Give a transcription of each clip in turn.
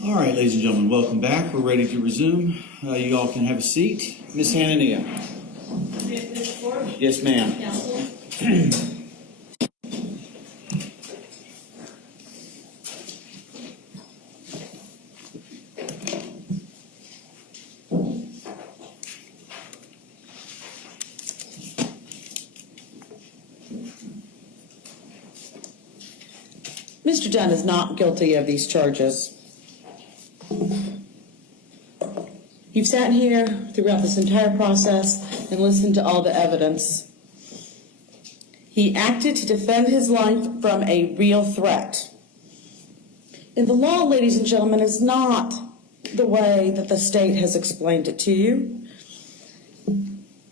All right, ladies and gentlemen, welcome back. We're ready to resume. You all can have a seat. Ms. Hanania. Yes, ma'am. Mr. Dunn is not guilty of these charges. You've sat here throughout this entire process and listened to all the evidence. He acted to defend his life from a real threat. And the law, ladies and gentlemen, is not the way that the state has explained it to you.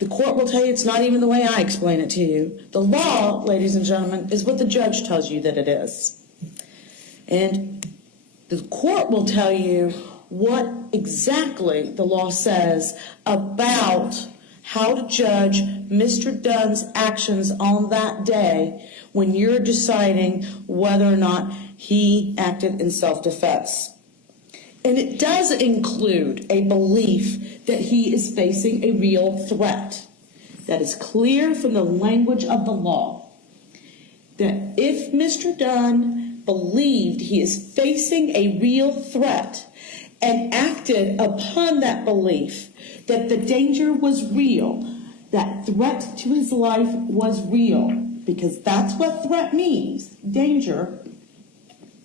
The court will tell you it's not even the way I explain it to you. The law, ladies and gentlemen, is what the judge tells you that it is. And the court will tell you what exactly the law says about how to judge Mr. Dunn's actions on that day when you're deciding whether or not he acted in self-defense. And it does include a belief that he is facing a real threat. That is clear from the language of the law. That if Mr. Dunn believed he is facing a real threat and acted upon that belief that the danger was real, that threat to his life was real, because that's what threat means, danger.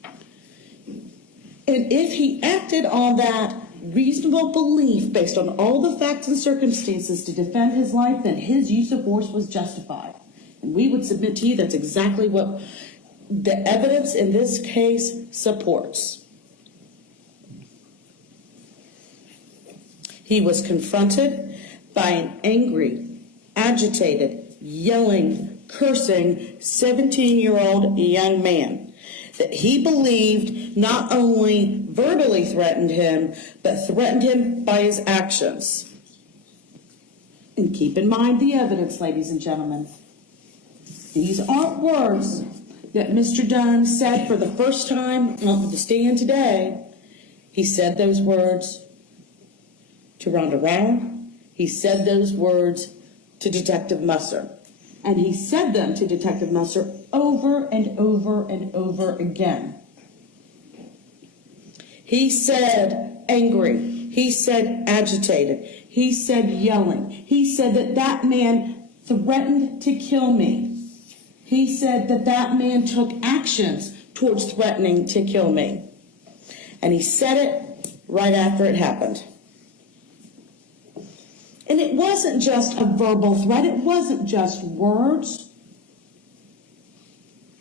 And if he acted on that reasonable belief based on all the facts and circumstances to defend his life, then his use of force was justified. And we would submit to you that's exactly what the evidence in this case supports. He was confronted by an angry, agitated, yelling, cursing 17-year-old young man that he believed not only verbally threatened him, but threatened him by his actions. And keep in mind the evidence, ladies and gentlemen. These aren't words that Mr. Dunn said for the first time on the stand today. He said those words to Rhonda Rao. He said those words to Detective Musser. And he said them to Detective Musser over and over and over again. He said angry. He said agitated. He said yelling. He said that that man threatened to kill me. He said that that man took actions towards threatening to kill me. And he said it right after it happened. And it wasn't just a verbal threat. It wasn't just words.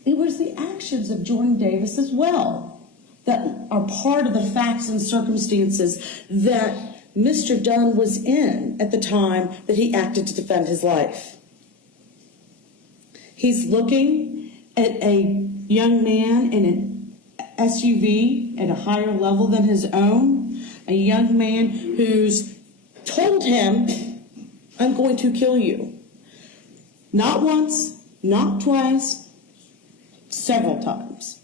It was the actions of Jordan Davis as well that are part of the facts and circumstances that Mr. Dunn was in at the time that he acted to defend his life. He's looking at a young man in an SUV at a higher level than his own, a young man who's told him, I'm going to kill you. Not once, not twice, several times.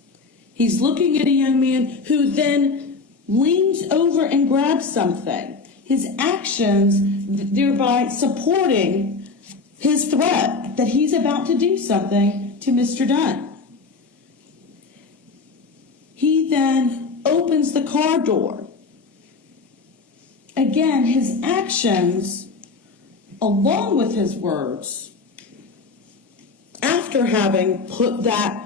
He's looking at a young man who then leans over and grabs something. His actions thereby supporting his threat that he's about to do something to Mr. Dunn. He then opens the car door. Again, his actions, along with his words, after having put that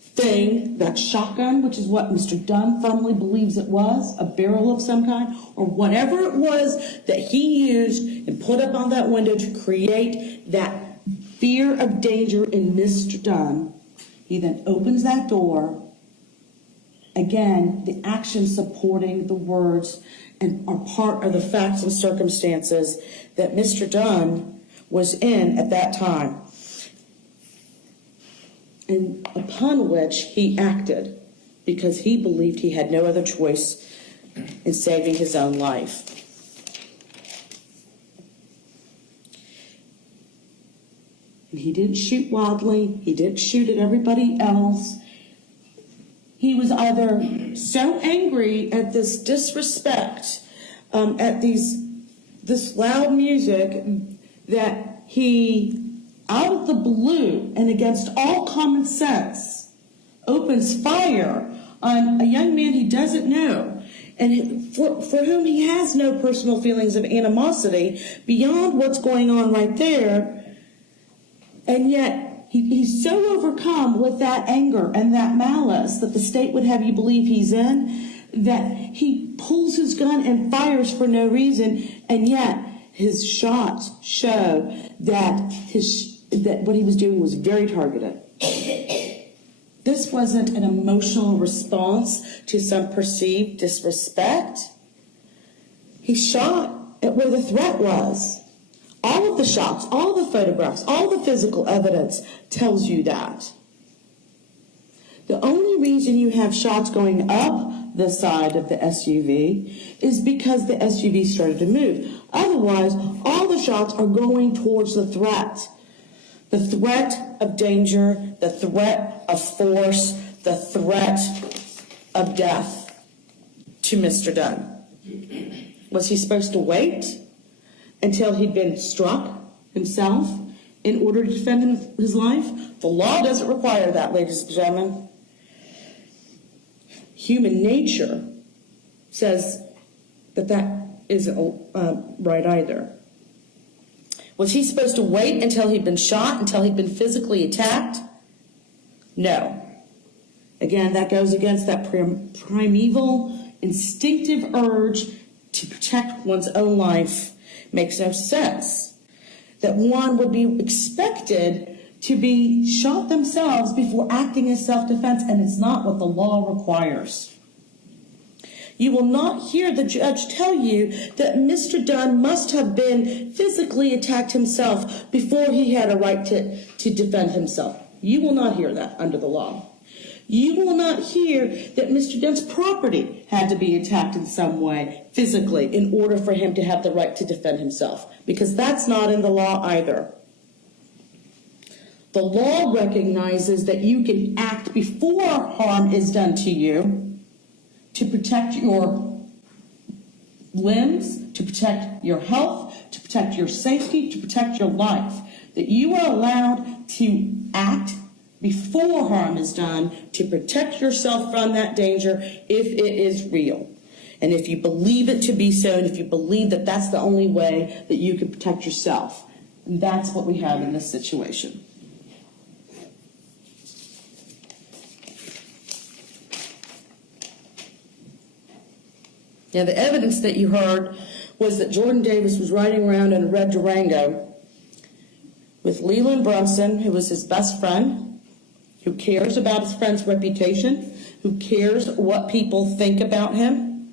thing, that shotgun, which is what Mr. Dunn firmly believes it was, a barrel of some kind, or whatever it was that he used and put up on that window to create that fear of danger in Mr. Dunn, he then opens that door. Again, the actions supporting the words and are part of the facts and circumstances that Mr. Dunn was in at that time, and upon which he acted because he believed he had no other choice in saving his own life. And he didn't shoot wildly. He didn't shoot at everybody else. he was either so angry at this disrespect, at this loud music, that he, out of the blue and against all common sense, opens fire on a young man he doesn't know, and for whom he has no personal feelings of animosity beyond what's going on right there. And yet he's so overcome with that anger and that malice that the state would have you believe he's in, that he pulls his gun and fires for no reason, and yet his shots show that what he was doing was very targeted. This wasn't an emotional response to some perceived disrespect. He shot at where the threat was. All of the shots, all the photographs, all the physical evidence tells you that. The only reason you have shots going up the side of the SUV is because the SUV started to move. Otherwise, all the shots are going towards the threat. The threat of danger, the threat of force, the threat of death to Mr. Dunn. Was he supposed to wait until he'd been struck himself in order to defend his life? The law doesn't require that, ladies and gentlemen. Human nature says that isn't right either. Was he supposed to wait until he'd been shot, until he'd been physically attacked? No. Again, that goes against that primeval, instinctive urge to protect one's own life. Makes no sense that one would be expected to be shot themselves before acting in self-defense, and it's not what the law requires. You will not hear the judge tell you that Mr. Dunn must have been physically attacked himself before he had a right to defend himself. You will not hear that under the law. You will not hear that Mr. Dunn's property had to be attacked in some way physically in order for him to have the right to defend himself, because that's not in the law either. The law recognizes that you can act before harm is done to you to protect your limbs, to protect your health, to protect your safety, to protect your life. That you are allowed to act before harm is done to protect yourself from that danger if it is real. And if you believe it to be so, and if you believe that that's the only way that you can protect yourself. And that's what we have in this situation. Now, the evidence that you heard was that Jordan Davis was riding around in a red Durango with Leland Brunson, who was his best friend, who cares about his friend's reputation, who cares what people think about him,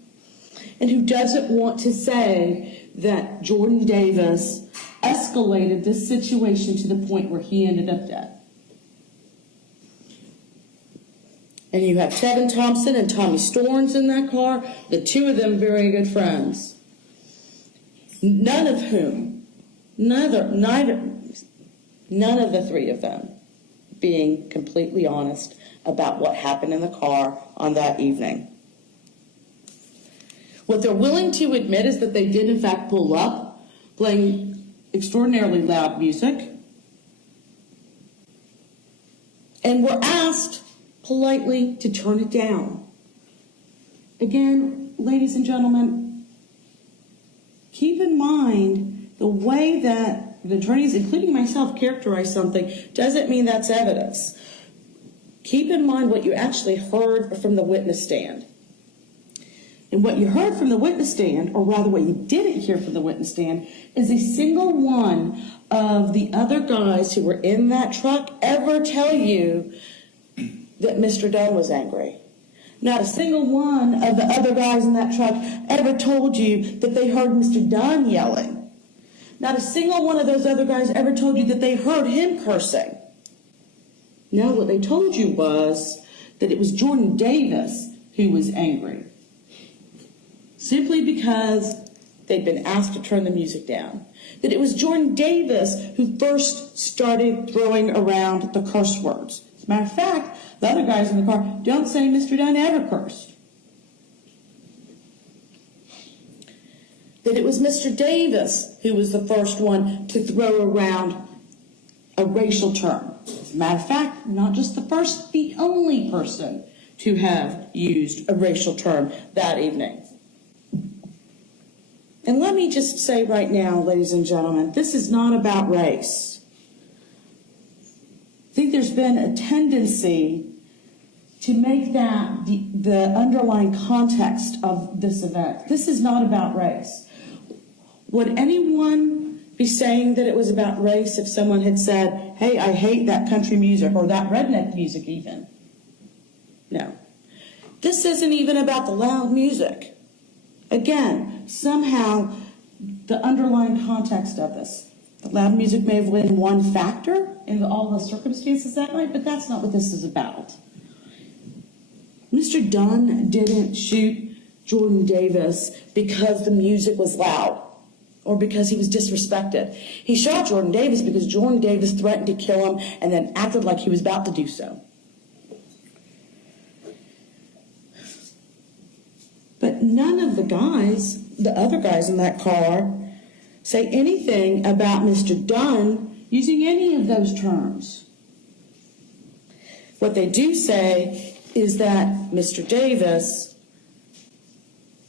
and who doesn't want to say that Jordan Davis escalated this situation to the point where he ended up dead. And you have Tevin Thompson and Tommy Storns in that car, the two of them very good friends. None of the three of them being completely honest about what happened in the car on that evening. What they're willing to admit is that they did in fact pull up, playing extraordinarily loud music, and were asked politely to turn it down. Again, ladies and gentlemen, keep in mind the way that the attorneys, including myself, characterize something doesn't mean that's evidence. Keep in mind what you actually heard from the witness stand. And what you heard from the witness stand, or rather what you didn't hear from the witness stand, is a single one of the other guys who were in that truck ever tell you that Mr. Dunn was angry. Not a single one of the other guys in that truck ever told you that they heard Mr. Dunn yelling. Not a single one of those other guys ever told you that they heard him cursing. No, what they told you was that it was Jordan Davis who was angry. Simply because they'd been asked to turn the music down. That it was Jordan Davis who first started throwing around the curse words. Matter of fact, the other guys in the car don't say Mr. Dunn ever cursed. That it was Mr. Davis who was the first one to throw around a racial term. As a matter of fact, not just the first, the only person to have used a racial term that evening. And let me just say right now, ladies and gentlemen, this is not about race. I think there's been a tendency to make that the underlying context of this event. This is not about race. Would anyone be saying that it was about race if someone had said, hey, I hate that country music or that redneck music even? No. This isn't even about the loud music. Again, somehow the underlying context of this. The loud music may have been one factor in all the circumstances that night, but that's not what this is about. Mr. Dunn didn't shoot Jordan Davis because the music was loud or because he was disrespected. He shot Jordan Davis because Jordan Davis threatened to kill him and then acted like he was about to do so. But none of the other guys in that car, say anything about Mr. Dunn using any of those terms. What they do say is that Mr. Davis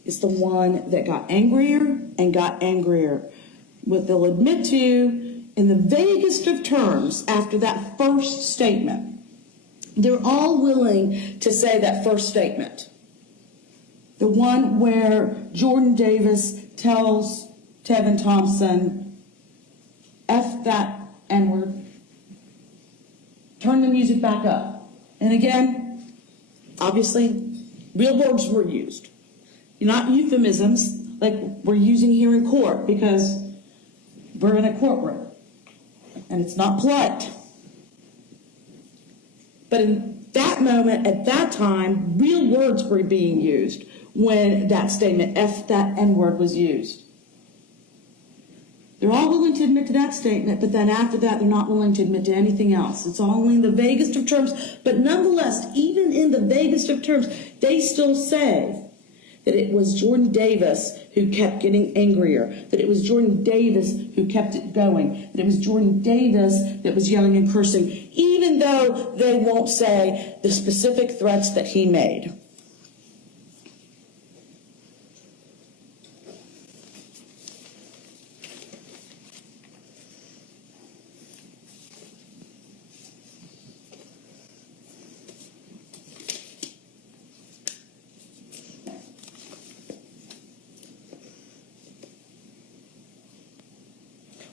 is the one that got angrier and got angrier. What they'll admit to in the vaguest of terms after that first statement. They're all willing to say that first statement. The one where Jordan Davis tells Tevin Thompson, F that N-word, turn the music back up. And again, obviously, real words were used. Not euphemisms like we're using here in court because we're in a courtroom and it's not polite. But in that moment, at that time, real words were being used when that statement, F that N-word, was used. They're all willing to admit to that statement, but then after that, they're not willing to admit to anything else. It's all in the vaguest of terms, but nonetheless, even in the vaguest of terms, they still say that it was Jordan Davis who kept getting angrier, that it was Jordan Davis who kept it going, that it was Jordan Davis that was yelling and cursing, even though they won't say the specific threats that he made.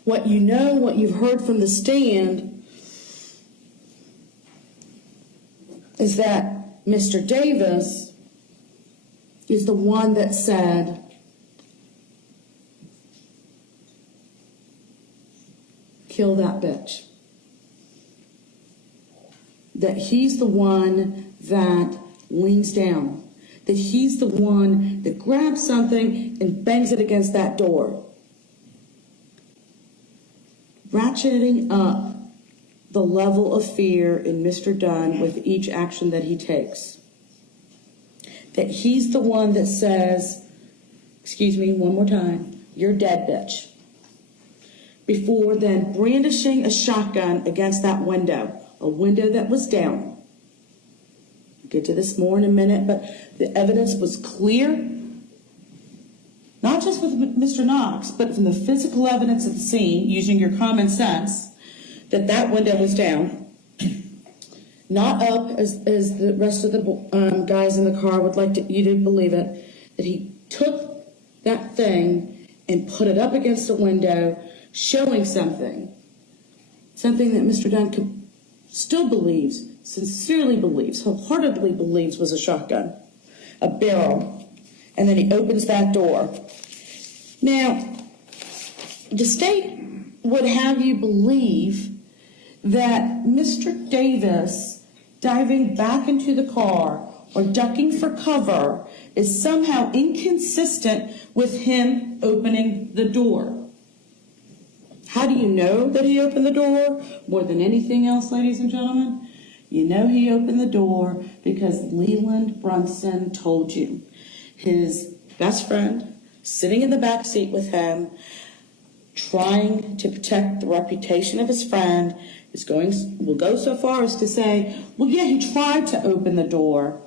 What you know, what you've heard from the stand, is that Mr. Davis is the one that said, kill that bitch. That he's the one that leans down. That he's the one that grabs something and bangs it against that door. Ratcheting up the level of fear in Mr. Dunn with each action that he takes. That he's the one that says, excuse me, one more time, you're dead, bitch. Before then brandishing a shotgun against that window, a window that was down. I'll get to this more in a minute, but the evidence was clear. Not just with Mr. Knox, but from the physical evidence at the scene, using your common sense, that window was down. Not up, as the rest of the guys in the car would like you to believe it, that he took that thing and put it up against the window, showing something that Mr. Dunn still believes, sincerely believes, wholeheartedly believes was a shotgun, a barrel. And then he opens that door. Now, the state would have you believe that Mr. Davis diving back into the car or ducking for cover is somehow inconsistent with him opening the door. How do you know that he opened the door? More than anything else, ladies and gentlemen, You know he opened the door because Leland Brunson told you. His best friend, sitting in the back seat with him, trying to protect the reputation of his friend, will go so far as to say, well, yeah, he tried to open the door,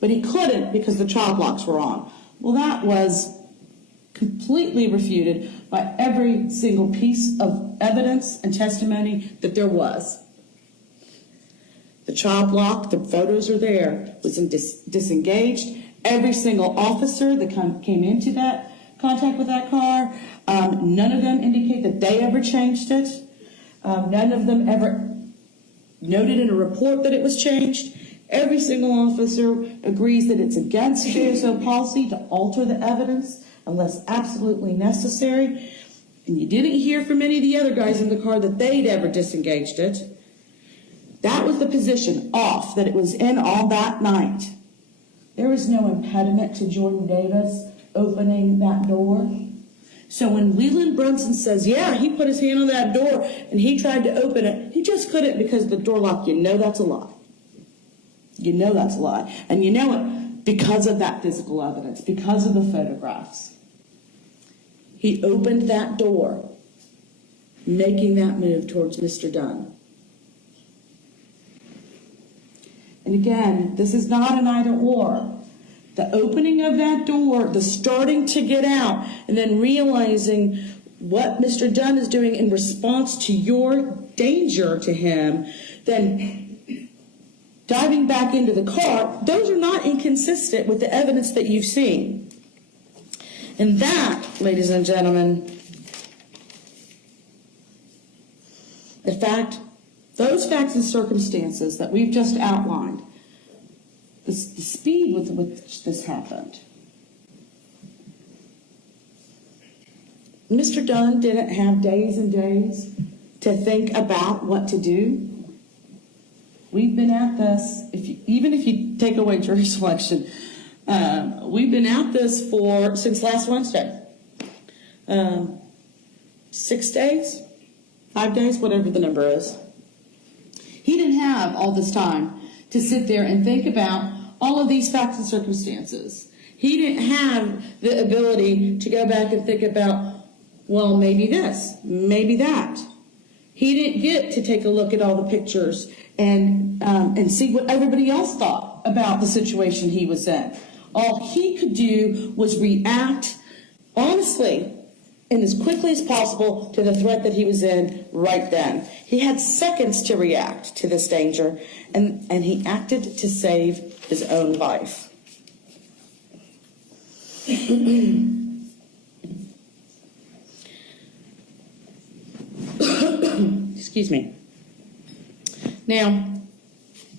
but he couldn't because the child locks were on. Well, that was completely refuted by every single piece of evidence and testimony that there was. The child lock, the photos are there, was disengaged. Every single officer that came into that contact with that car, none of them indicate that they ever changed it. None of them ever noted in a report that it was changed. Every single officer agrees that it's against JSO policy to alter the evidence unless absolutely necessary. And you didn't hear from any of the other guys in the car that they'd ever disengaged it. That was the position, off, that it was in all that night. There was no impediment to Jordan Davis opening that door. So when Leland Brunson says, yeah, he put his hand on that door and he tried to open it, he just couldn't because the door locked. You know that's a lie. You know that's a lie. And you know it because of that physical evidence, because of the photographs. He opened that door, making that move towards Mr. Dunn. And again, this is not an either or. The opening of that door, the starting to get out, and then realizing what Mr. Dunn is doing in response to your danger to him, then diving back into the car, those are not inconsistent with the evidence that you've seen. And that, ladies and gentlemen, those facts and circumstances that we've just outlined, the speed with which this happened. Mr. Dunn didn't have days and days to think about what to do. We've been at this, even if you take away jury selection, we've been at this since last Wednesday. 6 days, 5 days, whatever the number is. He didn't have all this time to sit there and think about all of these facts and circumstances. He didn't have the ability to go back and think about, well, maybe this, maybe that. He didn't get to take a look at all the pictures and see what everybody else thought about the situation he was in. All he could do was react honestly and as quickly as possible to the threat that he was in right then. He had seconds to react to this danger, and he acted to save his own life. Excuse me. Now,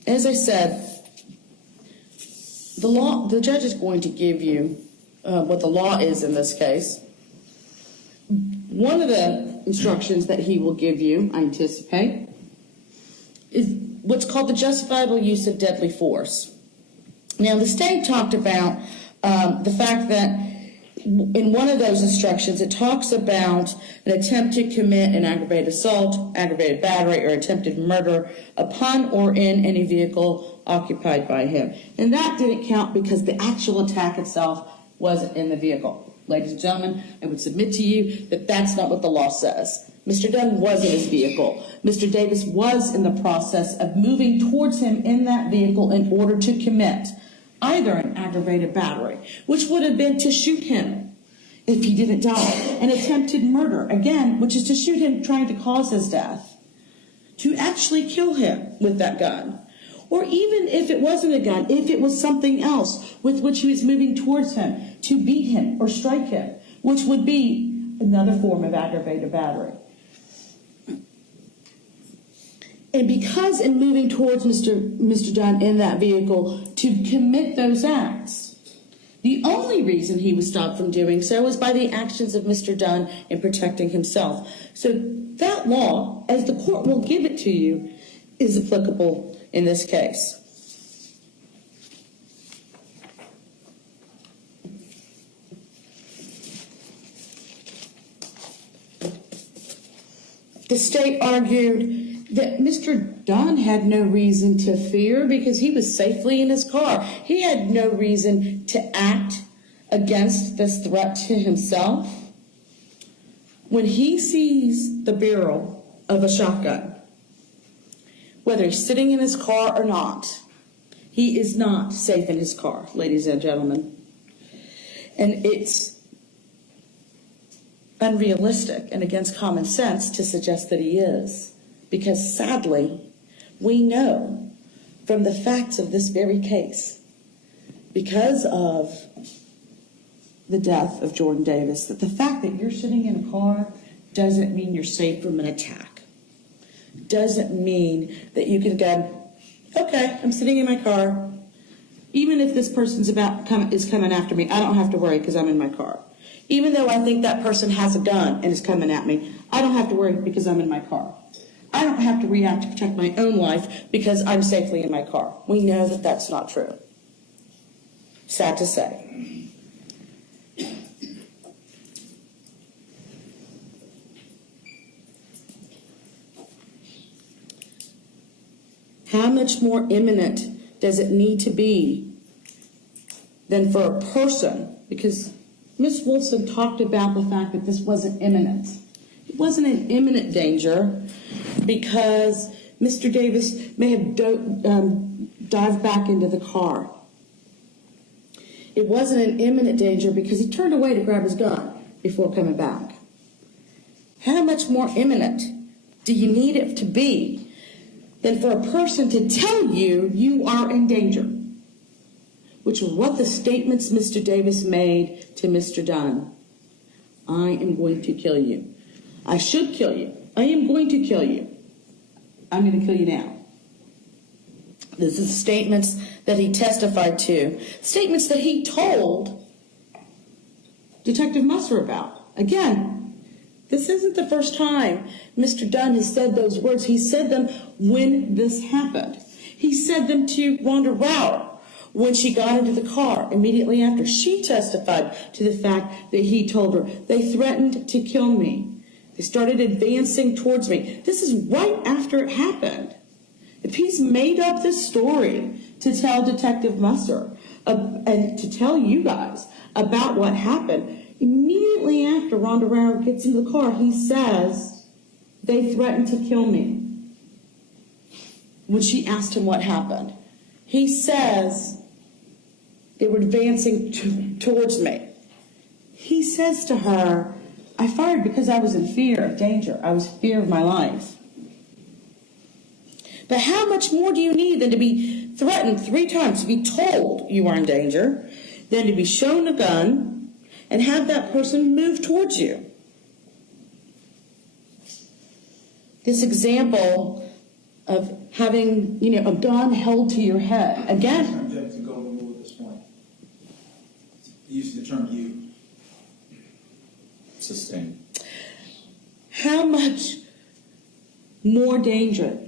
as I said, the judge is going to give you what the law is in this case. One of the instructions that he will give you, I anticipate, is what's called the justifiable use of deadly force. Now, the state talked about the fact that in one of those instructions, it talks about an attempt to commit an aggravated assault, aggravated battery, or attempted murder upon or in any vehicle occupied by him. And that didn't count because the actual attack itself wasn't in the vehicle. Ladies and gentlemen, I would submit to you that that's not what the law says. Mr. Dunn was in his vehicle. Mr. Davis was in the process of moving towards him in that vehicle in order to commit either an aggravated battery, which would have been to shoot him if he didn't die, an attempted murder, again, which is to shoot him trying to cause his death, to actually kill him with that gun. Or even if it wasn't a gun, if it was something else with which he was moving towards him, to beat him or strike him, which would be another form of aggravated battery. And because in moving towards Mr. Dunn in that vehicle to commit those acts, the only reason he was stopped from doing so was by the actions of Mr. Dunn in protecting himself. So that law, as the court will give it to you, is applicable in this case. The state argued that Mr. Dunn had no reason to fear because he was safely in his car. He had no reason to act against this threat to himself. When he sees the barrel of a shotgun, whether he's sitting in his car or not, he is not safe in his car, ladies and gentlemen. And it's unrealistic and against common sense to suggest that he is. Because sadly, we know from the facts of this very case, because of the death of Jordan Davis, that the fact that you're sitting in a car doesn't mean you're safe from an attack. Doesn't mean that you can go, okay, I'm sitting in my car. Even if this person's is coming after me, I don't have to worry because I'm in my car. Even though I think that person has a gun and is coming at me, I don't have to worry because I'm in my car. I don't have to react to protect my own life because I'm safely in my car. We know that that's not true. Sad to say. How much more imminent does it need to be than for a person? Because Ms. Wilson talked about the fact that this wasn't imminent. It wasn't an imminent danger because Mr. Davis may have dived back into the car. It wasn't an imminent danger because he turned away to grab his gun before coming back. How much more imminent do you need it to be than for a person to tell you you are in danger? Which is what the statements Mr. Davis made to Mr. Dunn. I am going to kill you. I should kill you. I am going to kill you. I'm going to kill you now. This is statements that he testified to. Statements that he told Detective Musser about. Again, this isn't the first time Mr. Dunn has said those words. He said them when this happened. He said them to Rhonda Rauer when she got into the car immediately after. She testified to the fact that he told her, they threatened to kill me. They started advancing towards me. This is right after it happened. If he's made up this story to tell Detective Musser and to tell you guys about what happened, immediately after Rhonda Rauer gets into the car, he says, they threatened to kill me. When she asked him what happened, he says, they were advancing towards me. He says to her, I fired because I was in fear of danger. I was in fear of my life. But how much more do you need than to be threatened 3 times, to be told you are in danger, than to be shown a gun and have that person move towards you? This example of having, a gun held to your head. Again, I'm object to golden rule at this point. Use the term you. Sustained. How much more danger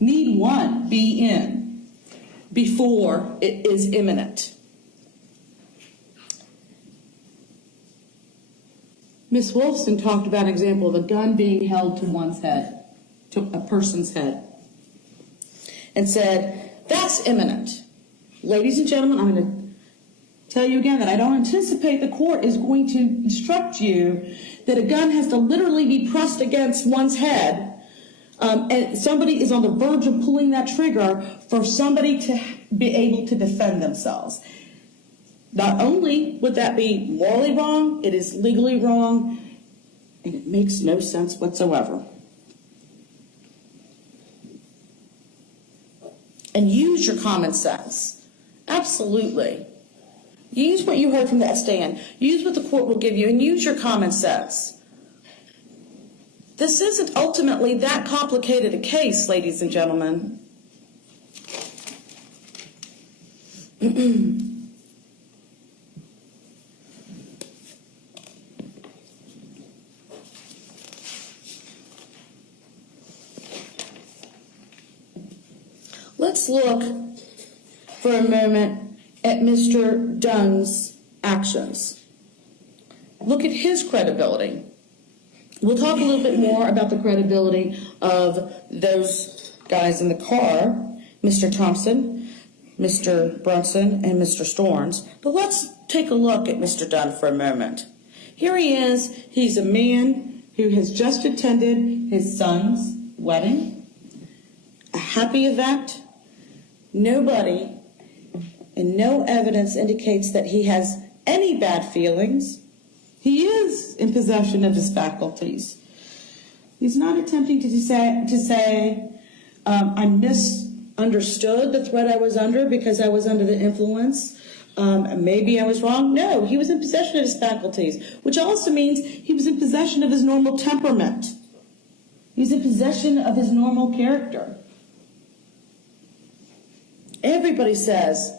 need one be in before it is imminent? Miss Wolfson talked about an example of a gun being held to one's head, to a person's head, and said, that's imminent. Ladies and gentlemen, I'm going to tell you again that I don't anticipate the court is going to instruct you that a gun has to literally be pressed against one's head and somebody is on the verge of pulling that trigger for somebody to be able to defend themselves. Not only would that be morally wrong, it is legally wrong, and it makes no sense whatsoever. And use your common sense. Absolutely. Use what you heard from that stand. Use what the court will give you, and use your common sense. This isn't ultimately that complicated a case, ladies and gentlemen. Let's look for a moment at Mr. Dunn's actions. Look at his credibility. We'll talk a little bit more about the credibility of those guys in the car, Mr. Thompson, Mr. Brunson, and Mr. Storms. But let's take a look at Mr. Dunn for a moment. Here he is. He's a man who has just attended his son's wedding, a happy event. Nobody and no evidence indicates that he has any bad feelings. He is in possession of his faculties. He's not attempting to say I misunderstood the threat I was under because I was under the influence. Maybe I was wrong. No, he was in possession of his faculties, which also means he was in possession of his normal temperament. He was in possession of his normal character. Everybody says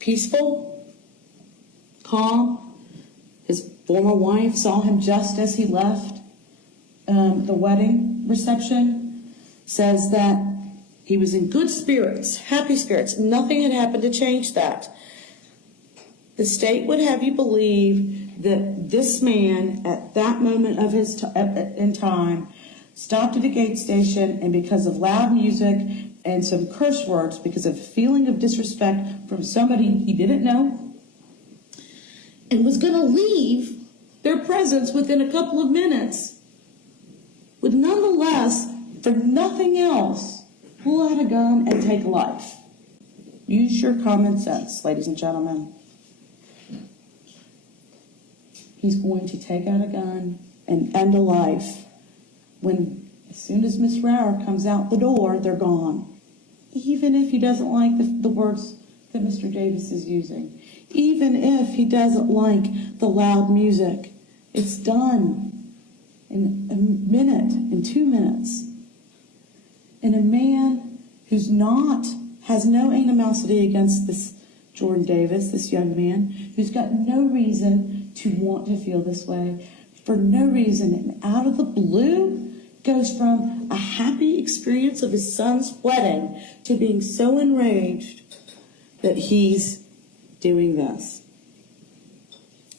peaceful, calm. His former wife saw him just as he left the wedding reception, says that he was in good spirits, happy spirits. Nothing had happened to change that. The state would have you believe that this man, at that moment of his in time, stopped at a gate station, and because of loud music and some curse words, because of a feeling of disrespect from somebody he didn't know, and was going to leave their presence within a couple of minutes, would nonetheless, for nothing else, pull out a gun and take life. Use your common sense, ladies and gentlemen. He's going to take out a gun and end a life when, as soon as Miss Rower comes out the door, they're gone. Even if he doesn't like the words that Mr. Davis is using. Even if he doesn't like the loud music. It's done in a minute, in 2 minutes. And a man who's has no animosity against this Jordan Davis, this young man, who's got no reason to want to feel this way, for no reason, and out of the blue, goes from a happy experience of his son's wedding to being so enraged that he's doing this.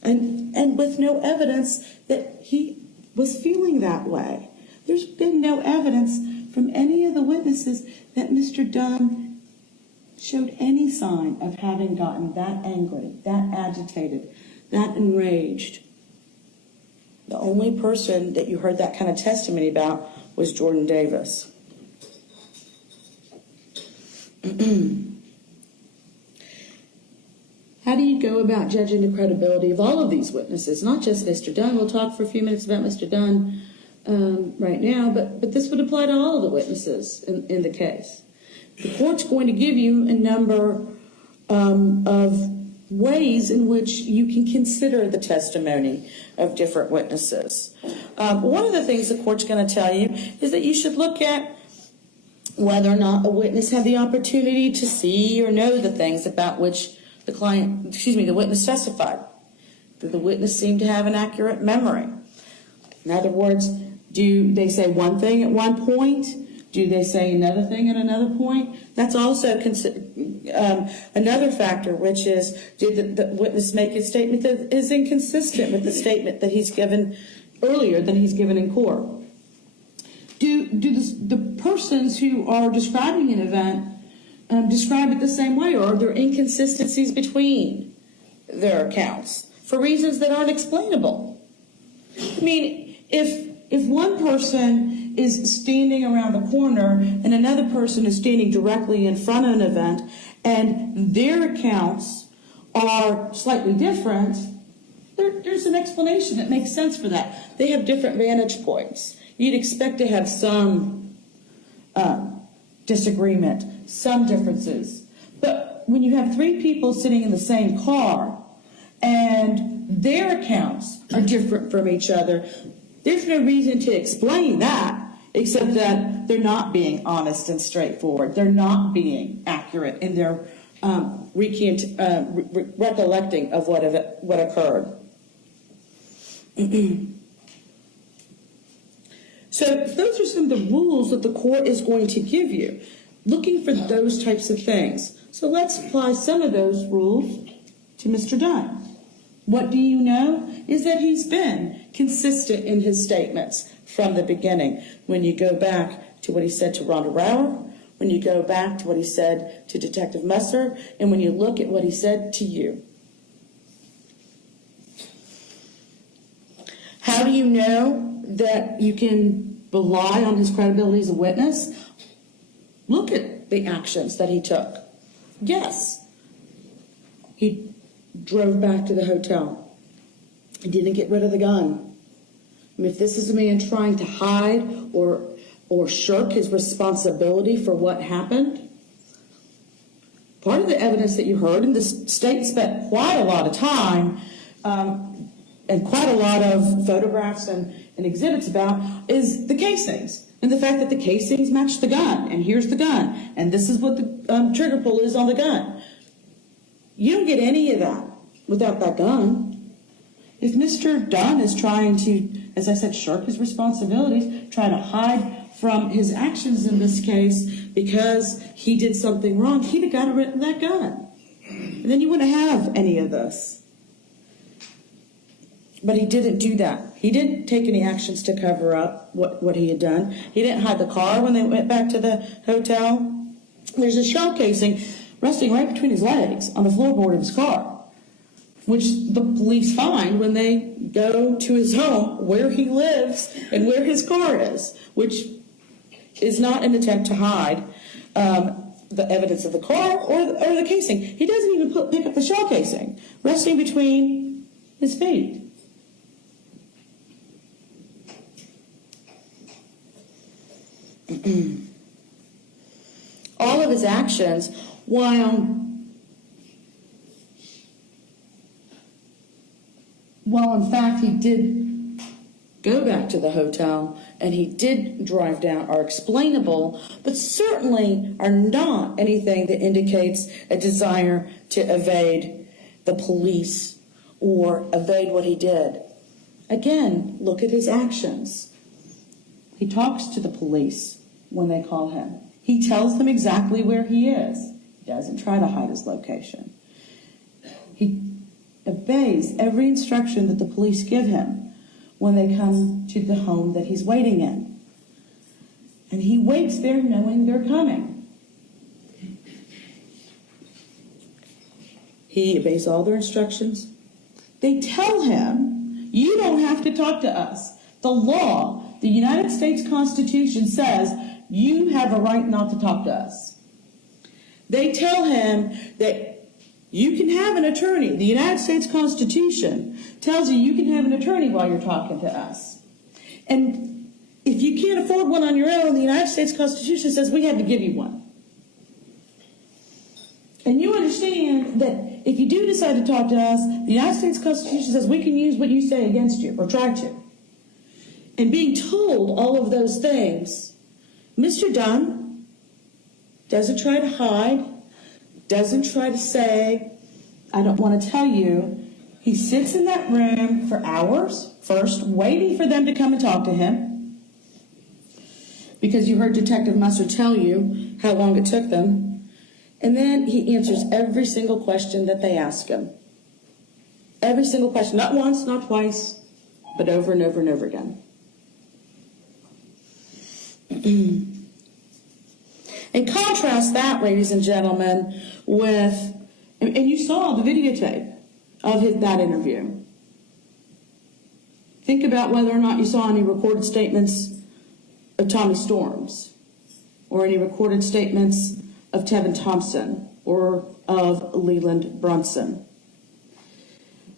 And with no evidence that he was feeling that way. There's been no evidence from any of the witnesses that Mr. Dunn showed any sign of having gotten that angry, that agitated, that enraged. The only person that you heard that kind of testimony about was Jordan Davis. How do you go about judging the credibility of all of these witnesses? Not just Mr. Dunn. We'll talk for a few minutes about Mr. Dunn right now, but this would apply to all of the witnesses in the case. The court's going to give you a number of ways in which you can consider the testimony of different witnesses. One of the things the court's going to tell you is that you should look at whether or not a witness had the opportunity to see or know the things about which the witness testified. Did the witness seem to have an accurate memory? In other words, do they say one thing at one point? Do they say another thing at another point? That's also another factor, which is, did the witness make a statement that is inconsistent with the statement that he's given earlier than he's given in court? Do the persons who are describing an event describe it the same way, or are there inconsistencies between their accounts for reasons that aren't explainable? I mean, if one person is standing around a corner and another person is standing directly in front of an event and their accounts are slightly different, there's an explanation that makes sense for that. They have different vantage points. You'd expect to have some disagreement, some differences. But when you have three people sitting in the same car and their accounts are different from each other, there's no reason to explain that except that they're not being honest and straightforward. They're not being accurate in their recollecting of what occurred. So those are some of the rules that the court is going to give you, looking for those types of things. So let's apply some of those rules to Mr. Dunn. What do you know is that he's been consistent in his statements from the beginning. When you go back to what he said to Rhonda Rauer, when you go back to what he said to Detective Musser, and when you look at what he said to you. How do you know that you can rely on his credibility as a witness? Look at the actions that he took. Yes, he drove back to the hotel. He didn't get rid of the gun. I mean, if this is a man trying to hide or shirk his responsibility for what happened, part of the evidence that you heard, and the state spent quite a lot of time and quite a lot of photographs and exhibits about, is the casings. And the fact that the casings match the gun, and here's the gun, and this is what the trigger pull is on the gun. You don't get any of that without that gun. If Mr. Dunn is trying to, as I said, shirk his responsibilities, trying to hide from his actions in this case because he did something wrong, he'd have got rid of that gun. And then you wouldn't have any of this. But he didn't do that. He didn't take any actions to cover up what he had done. He didn't hide the car when they went back to the hotel. There's a shell casing resting right between his legs on the floorboard of his car, which the police find when they go to his home, where he lives and where his car is, which is not an attempt to hide the evidence of the car or the casing. He doesn't even pick up the shell casing resting between his feet. All of his actions, while in fact he did go back to the hotel and he did drive down, are explainable, but certainly are not anything that indicates a desire to evade the police or evade what he did. Again, look at his actions. He talks to the police when they call him. He tells them exactly where he is. He doesn't try to hide his location. He obeys every instruction that the police give him when they come to the home that he's waiting in. And he waits there knowing they're coming. He obeys all their instructions. They tell him, you don't have to talk to us. The law, the United States Constitution says you have a right not to talk to us. They tell him that you can have an attorney. The United States Constitution tells you can have an attorney while you're talking to us. And if you can't afford one on your own, the United States Constitution says we have to give you one. And you understand that if you do decide to talk to us, the United States Constitution says we can use what you say against you, or try to. And being told all of those things, Mr. Dunn doesn't try to hide, doesn't try to say, I don't want to tell you. He sits in that room for hours, first, waiting for them to come and talk to him, because you heard Detective Musser tell you how long it took them. And then he answers every single question that they ask him. Every single question, not once, not twice, but over and over and over again. And contrast that, ladies and gentlemen, with, and you saw the videotape of that interview. Think about whether or not you saw any recorded statements of Tommy Storms, or any recorded statements of Tevin Thompson, or of Leland Brunson.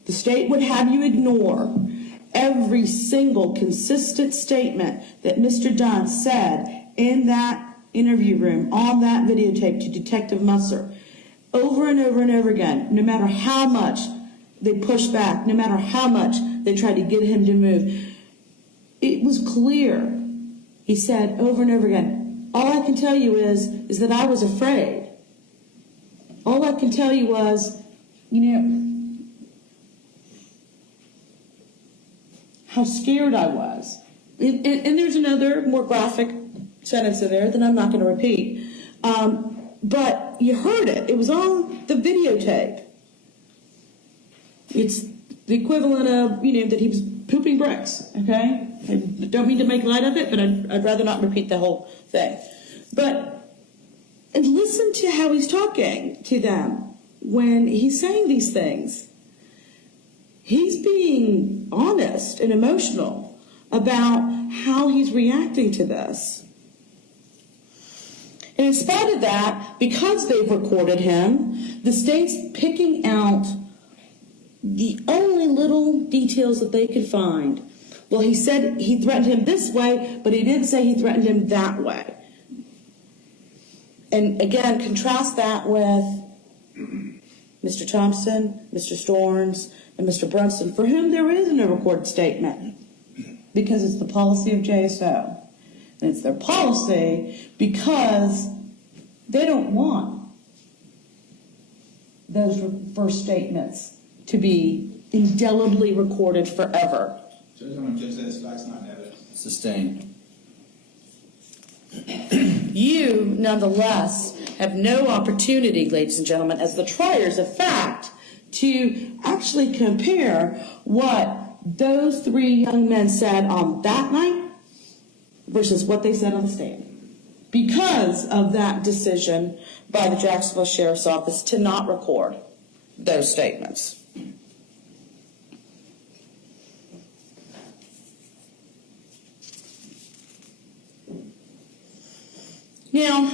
The state would have you ignore every single consistent statement that Mr. Dunn said in that interview room, on that videotape to Detective Musser, over and over and over again, no matter how much they pushed back, no matter how much they tried to get him to move. It was clear. He said over and over again, all I can tell you is that I was afraid. All I can tell you was, how scared I was. And there's another more graphic sentence in there that I'm not going to repeat. But you heard it. It was on the videotape. It's the equivalent of, that he was pooping bricks, okay? I don't mean to make light of it, but I'd rather not repeat the whole thing. And listen to how he's talking to them when he's saying these things. He's being honest and emotional about how he's reacting to this. And in spite of that, because they've recorded him, the state's picking out the only little details that they could find. Well, he said he threatened him this way, but he didn't say he threatened him that way. And again, contrast that with Mr. Thompson, Mr. Storms, and Mr. Brunson, for whom there is no recorded statement, because it's the policy of JSO. And it's their policy because they don't want those first statements to be indelibly recorded forever. Judge, I'm going to judge that as facts, not evidence. Sustained. You, nonetheless, have no opportunity, ladies and gentlemen, as the triers of fact, to actually compare what those three young men said on that night versus what they said on the stand, because of that decision by the Jacksonville Sheriff's Office to not record those statements. Now,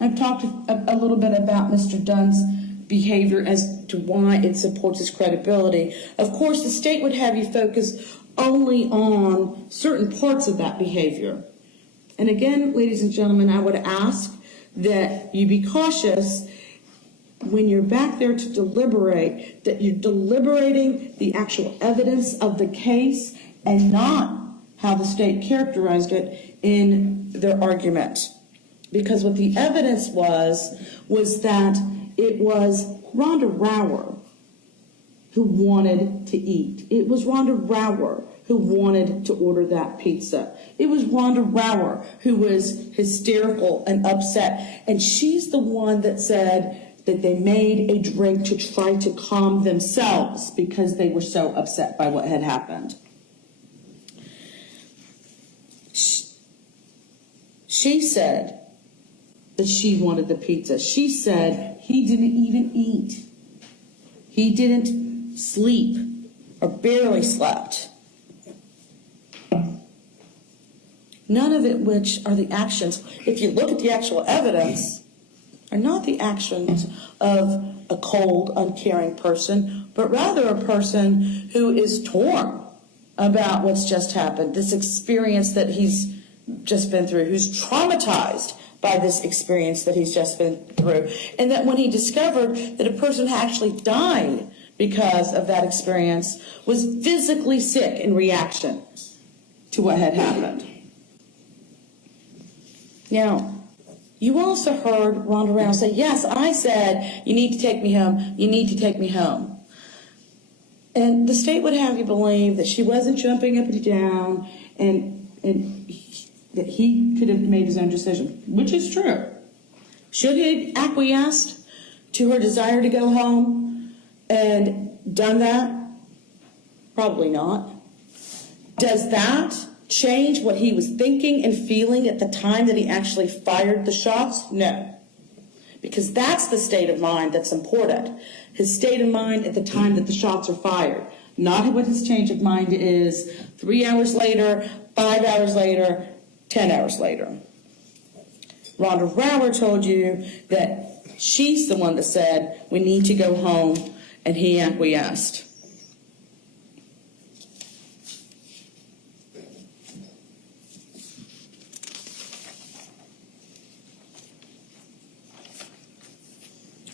I've talked a little bit about Mr. Dunn's behavior as to why it supports his credibility. Of course, the state would have you focus only on certain parts of that behavior. And again, ladies and gentlemen, I would ask that you be cautious when you're back there to deliberate, that you're deliberating the actual evidence of the case and not how the state characterized it in their argument. Because what the evidence was that it was Rhonda Rower who wanted to eat. It was Rhonda Rower who wanted to order that pizza. It was Rhonda Rower who was hysterical and upset. And she's the one that said that they made a drink to try to calm themselves because they were so upset by what had happened. She said that she wanted the pizza. She said he didn't even eat. He didn't sleep or barely slept. None of it which are the actions, if you look at the actual evidence, are not the actions of a cold, uncaring person, but rather a person who is torn about what's just happened, this experience that he's just been through, who's traumatized by this experience that he's just been through. And that when he discovered that a person had actually died because of that experience, was physically sick in reaction to what had happened. Now, you also heard Rhonda Rower say, yes, I said, you need to take me home, you need to take me home. And the state would have you believe that she wasn't jumping up and down and that he could have made his own decision, which is true. Should he have acquiesced to her desire to go home and done that? Probably not. Does that change what he was thinking and feeling at the time that he actually fired the shots? No. Because that's the state of mind that's important. His state of mind at the time that the shots are fired. Not what his change of mind is 3 hours later, 5 hours later, 10 hours later. Rhonda Rower told you that she's the one that said, we need to go home, and he acquiesced.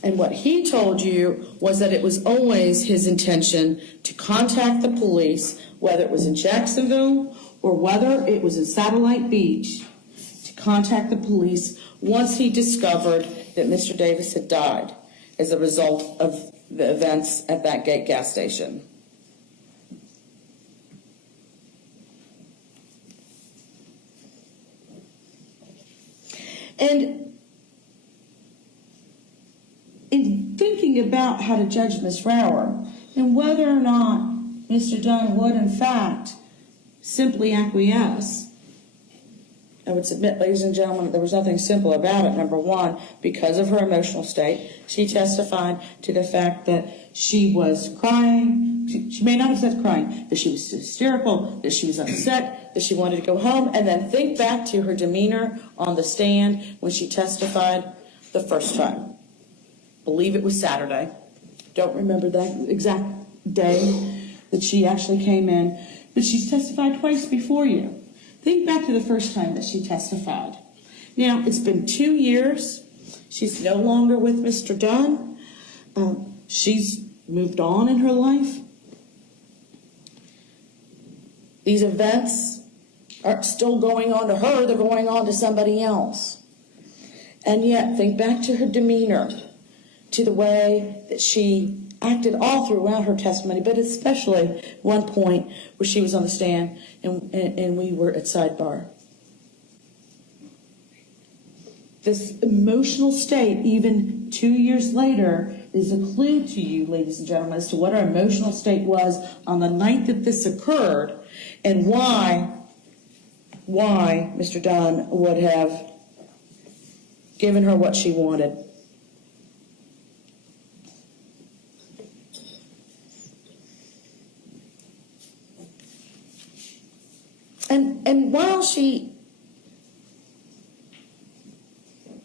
And what he told you was that it was always his intention to contact the police, whether it was in Jacksonville or whether it was in Satellite Beach, to contact the police once he discovered that Mr. Davis had died as a result of the events at that gate gas station. And in thinking about how to judge Ms. Rower and whether or not Mr. Dunn would, in fact, simply acquiesce, I would submit, ladies and gentlemen, that there was nothing simple about it. Number one, because of her emotional state, she testified to the fact that she was crying. She may not have said crying, that she was hysterical, that she was upset, that she wanted to go home, and then think back to her demeanor on the stand when she testified the first time. Believe it was Saturday. Don't remember that exact day that she actually came in, but she's testified twice before you. Think back to the first time that she testified. Now, it's been 2 years. She's no longer with Mr. Dunn. She's moved on in her life. These events are still going on to her. They're going on to somebody else. And yet, think back to her demeanor, to the way that she acted all throughout her testimony, but especially one point where she was on the stand and we were at sidebar. This emotional state, even 2 years later, is a clue to you, ladies and gentlemen, as to what her emotional state was on the night that this occurred and why Mr. Dunn would have given her what she wanted. And while she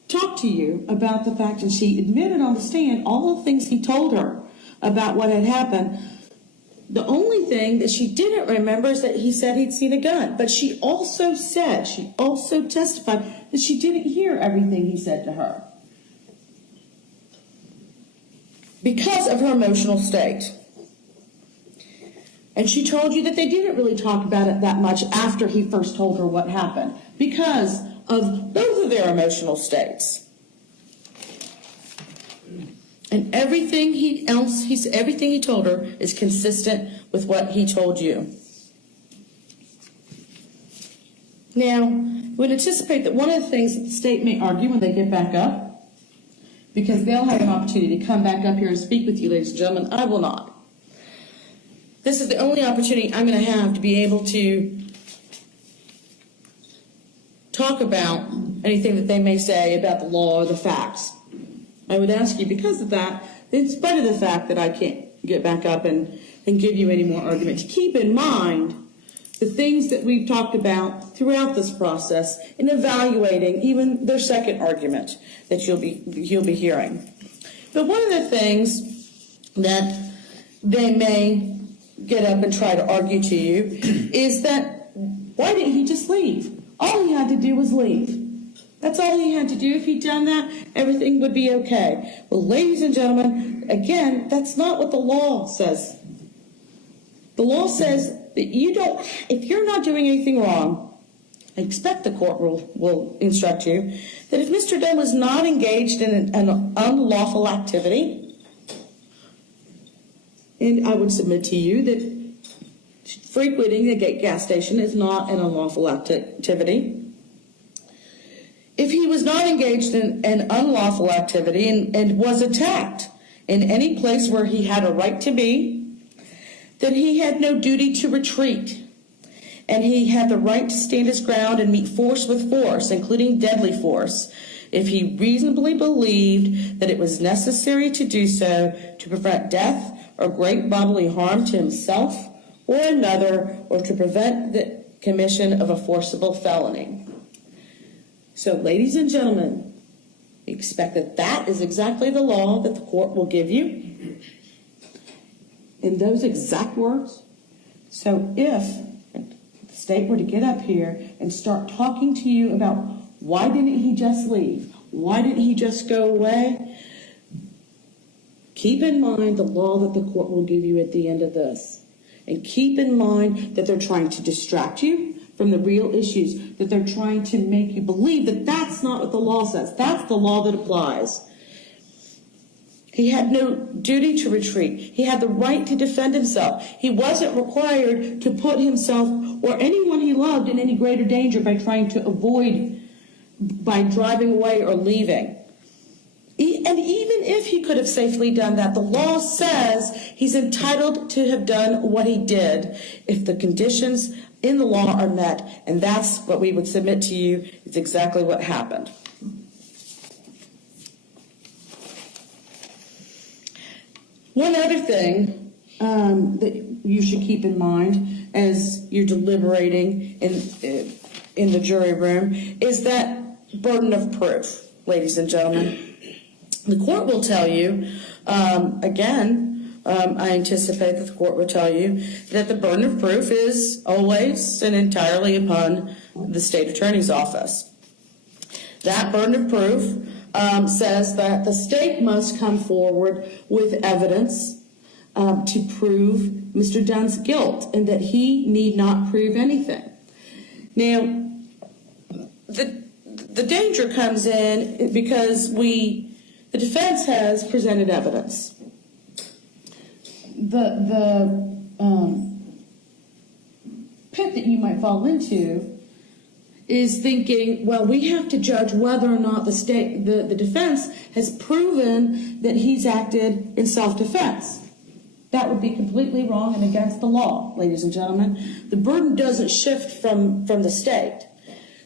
talked to you about the fact, and she admitted on the stand all the things he told her about what had happened, the only thing that she didn't remember is that he said he'd seen a gun. But she also testified that she didn't hear everything he said to her because of her emotional state. And she told you that they didn't really talk about it that much after he first told her what happened because of both of their emotional states. And everything he told her is consistent with what he told you. Now, we would anticipate that one of the things that the state may argue when they get back up, because they'll have an opportunity to come back up here and speak with you, ladies and gentlemen, I will not. This is the only opportunity I'm going to have to be able to talk about anything that they may say about the law or the facts. I would ask you, because of that, in spite of the fact that I can't get back up and give you any more argument, to keep in mind the things that we've talked about throughout this process in evaluating even their second argument that you'll be hearing. But one of the things that they may get up and try to argue to you is that, why didn't he just leave? All he had to do was leave. That's all he had to do. If he'd done that, everything would be okay. Well, ladies and gentlemen, again, that's not what the law says. The law says that if you're not doing anything wrong, I expect the court will instruct you that if Mr. Dunn was not engaged in an unlawful activity, and I would submit to you that frequenting a gas station is not an unlawful activity. If he was not engaged in an unlawful activity and was attacked in any place where he had a right to be, then he had no duty to retreat. And he had the right to stand his ground and meet force with force, including deadly force, if he reasonably believed that it was necessary to do so to prevent death or great bodily harm to himself or another, or to prevent the commission of a forcible felony. So, ladies and gentlemen, expect that is exactly the law that the court will give you in those exact words. So if the state were to get up here and start talking to you about why didn't he just leave, why didn't he just go away, keep in mind the law that the court will give you at the end of this. And keep in mind that they're trying to distract you from the real issues, that they're trying to make you believe that that's not what the law says. That's the law that applies. He had no duty to retreat. He had the right to defend himself. He wasn't required to put himself or anyone he loved in any greater danger by trying to avoid, by driving away or leaving. And even if he could have safely done that, the law says he's entitled to have done what he did if the conditions in the law are met, and that's what we would submit to you. It's exactly what happened. One other thing that you should keep in mind as you're deliberating in the jury room is that burden of proof, ladies and gentlemen. The court will tell you, I anticipate that the court will tell you that the burden of proof is always and entirely upon the state attorney's office. That burden of proof says that the state must come forward with evidence to prove Mr. Dunn's guilt and that he need not prove anything. Now, the danger comes in because the defense has presented evidence. The pit that you might fall into is thinking, well, we have to judge whether or not the defense has proven that he's acted in self-defense. That would be completely wrong and against the law, ladies and gentlemen. The burden doesn't shift from the state.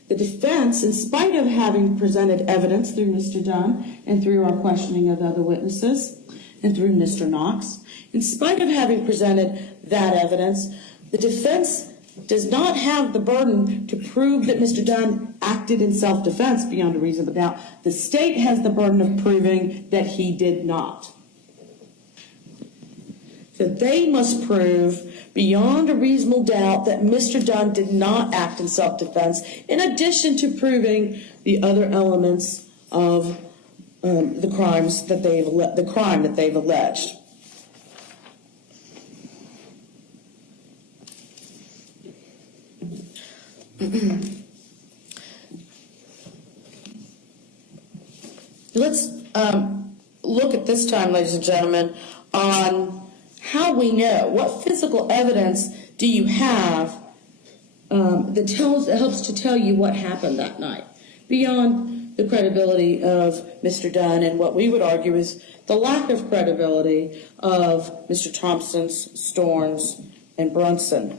The defense, in spite of having presented evidence through Mr. Dunn and through our questioning of other witnesses and through Mr. Knox, in spite of having presented that evidence, the defense does not have the burden to prove that Mr. Dunn acted in self-defense beyond a reasonable doubt. The state has the burden of proving that he did not. So they must prove beyond a reasonable doubt that Mr. Dunn did not act in self-defense, in addition to proving the other elements of the crime that they've alleged. Let's look at this time, ladies and gentlemen, on how we know. What physical evidence do you have that helps to tell you what happened that night, beyond the credibility of Mr. Dunn and what we would argue is the lack of credibility of Mr. Thompson, Storms, and Brunson?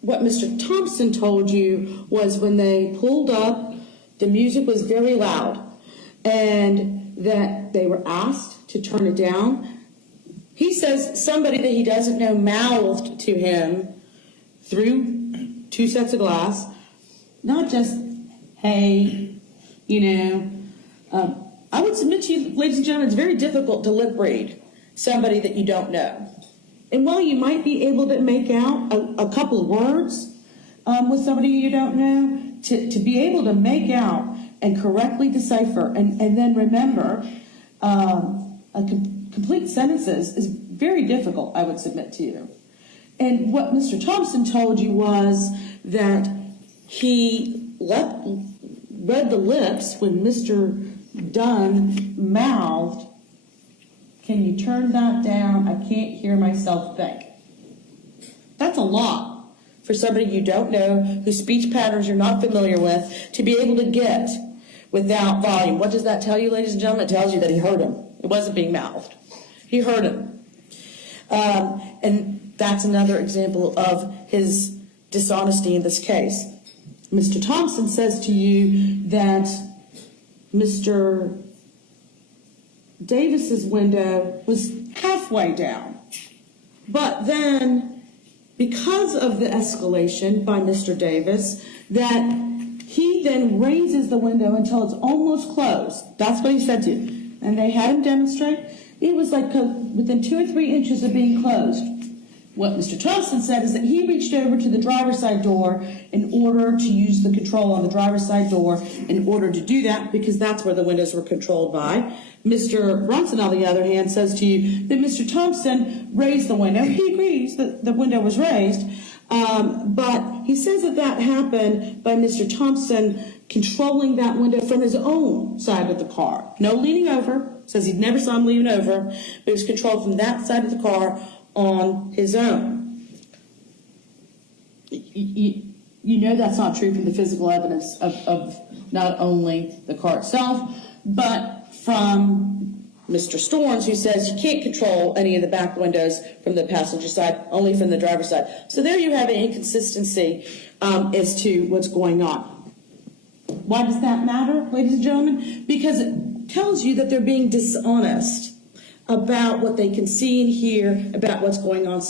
What Mr. Thompson told you was when they pulled up, the music was very loud, and that they were asked to turn it down. He says somebody that he doesn't know mouthed to him through two sets of glass, not just, hey, I would submit to you, ladies and gentlemen, it's very difficult to lip read somebody that you don't know. And while you might be able to make out a couple of words with somebody you don't know, to be able to make out and correctly decipher and then remember complete sentences is very difficult, I would submit to you. And what Mr. Thompson told you was that he read the lips when Mr. Dunn mouthed, "Can you turn that down? I can't hear myself think." That's a lot for somebody you don't know, whose speech patterns you're not familiar with, to be able to get without volume. What does that tell you, ladies and gentlemen? It tells you that he heard him. It wasn't being mouthed. He heard him. And that's another example of his dishonesty in this case. Mr. Thompson says to you that Mr. Davis's window was halfway down. But then, because of the escalation by Mr. Davis, that he then raises the window until it's almost closed. That's what he said to you. And they had him demonstrate. It was like within 2 or 3 inches of being closed. What Mr. Thompson said is that he reached over to the driver's side door in order to use the control on the driver's side door in order to do that, because that's where the windows were controlled by. Mr. Brunson, on the other hand, says to you that Mr. Thompson raised the window. He agrees that the window was raised, but he says that happened by Mr. Thompson controlling that window from his own side of the car. No leaning over. Says he never saw him leaning over, but it was controlled from that side of the car on his own. You know that's not true from the physical evidence of not only the car itself, but from Mr. Storms, who says you can't control any of the back windows from the passenger side, only from the driver's side. So there you have an inconsistency as to what's going on. Why does that matter, ladies and gentlemen? Because it tells you that they're being dishonest about what they can see and hear about what's going on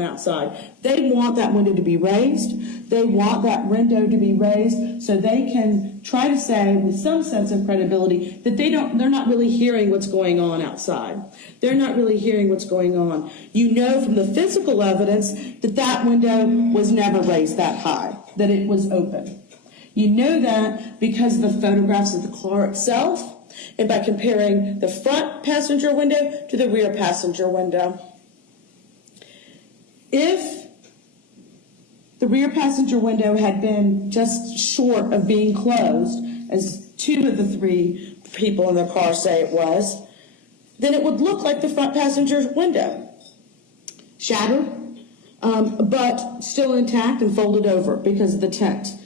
outside. They want that window to be raised. They want that window to be raised so they can try to say with some sense of credibility that they're not really hearing what's going on outside. They're not really hearing what's going on. You know from the physical evidence that that window was never raised that high, that it was open. You know that because of the photographs of the car itself, and by comparing the front passenger window to the rear passenger window. If the rear passenger window had been just short of being closed, as 2 of the 3 people in the car say it was, then it would look like the front passenger window. Shattered, but still intact and folded over because of the tint.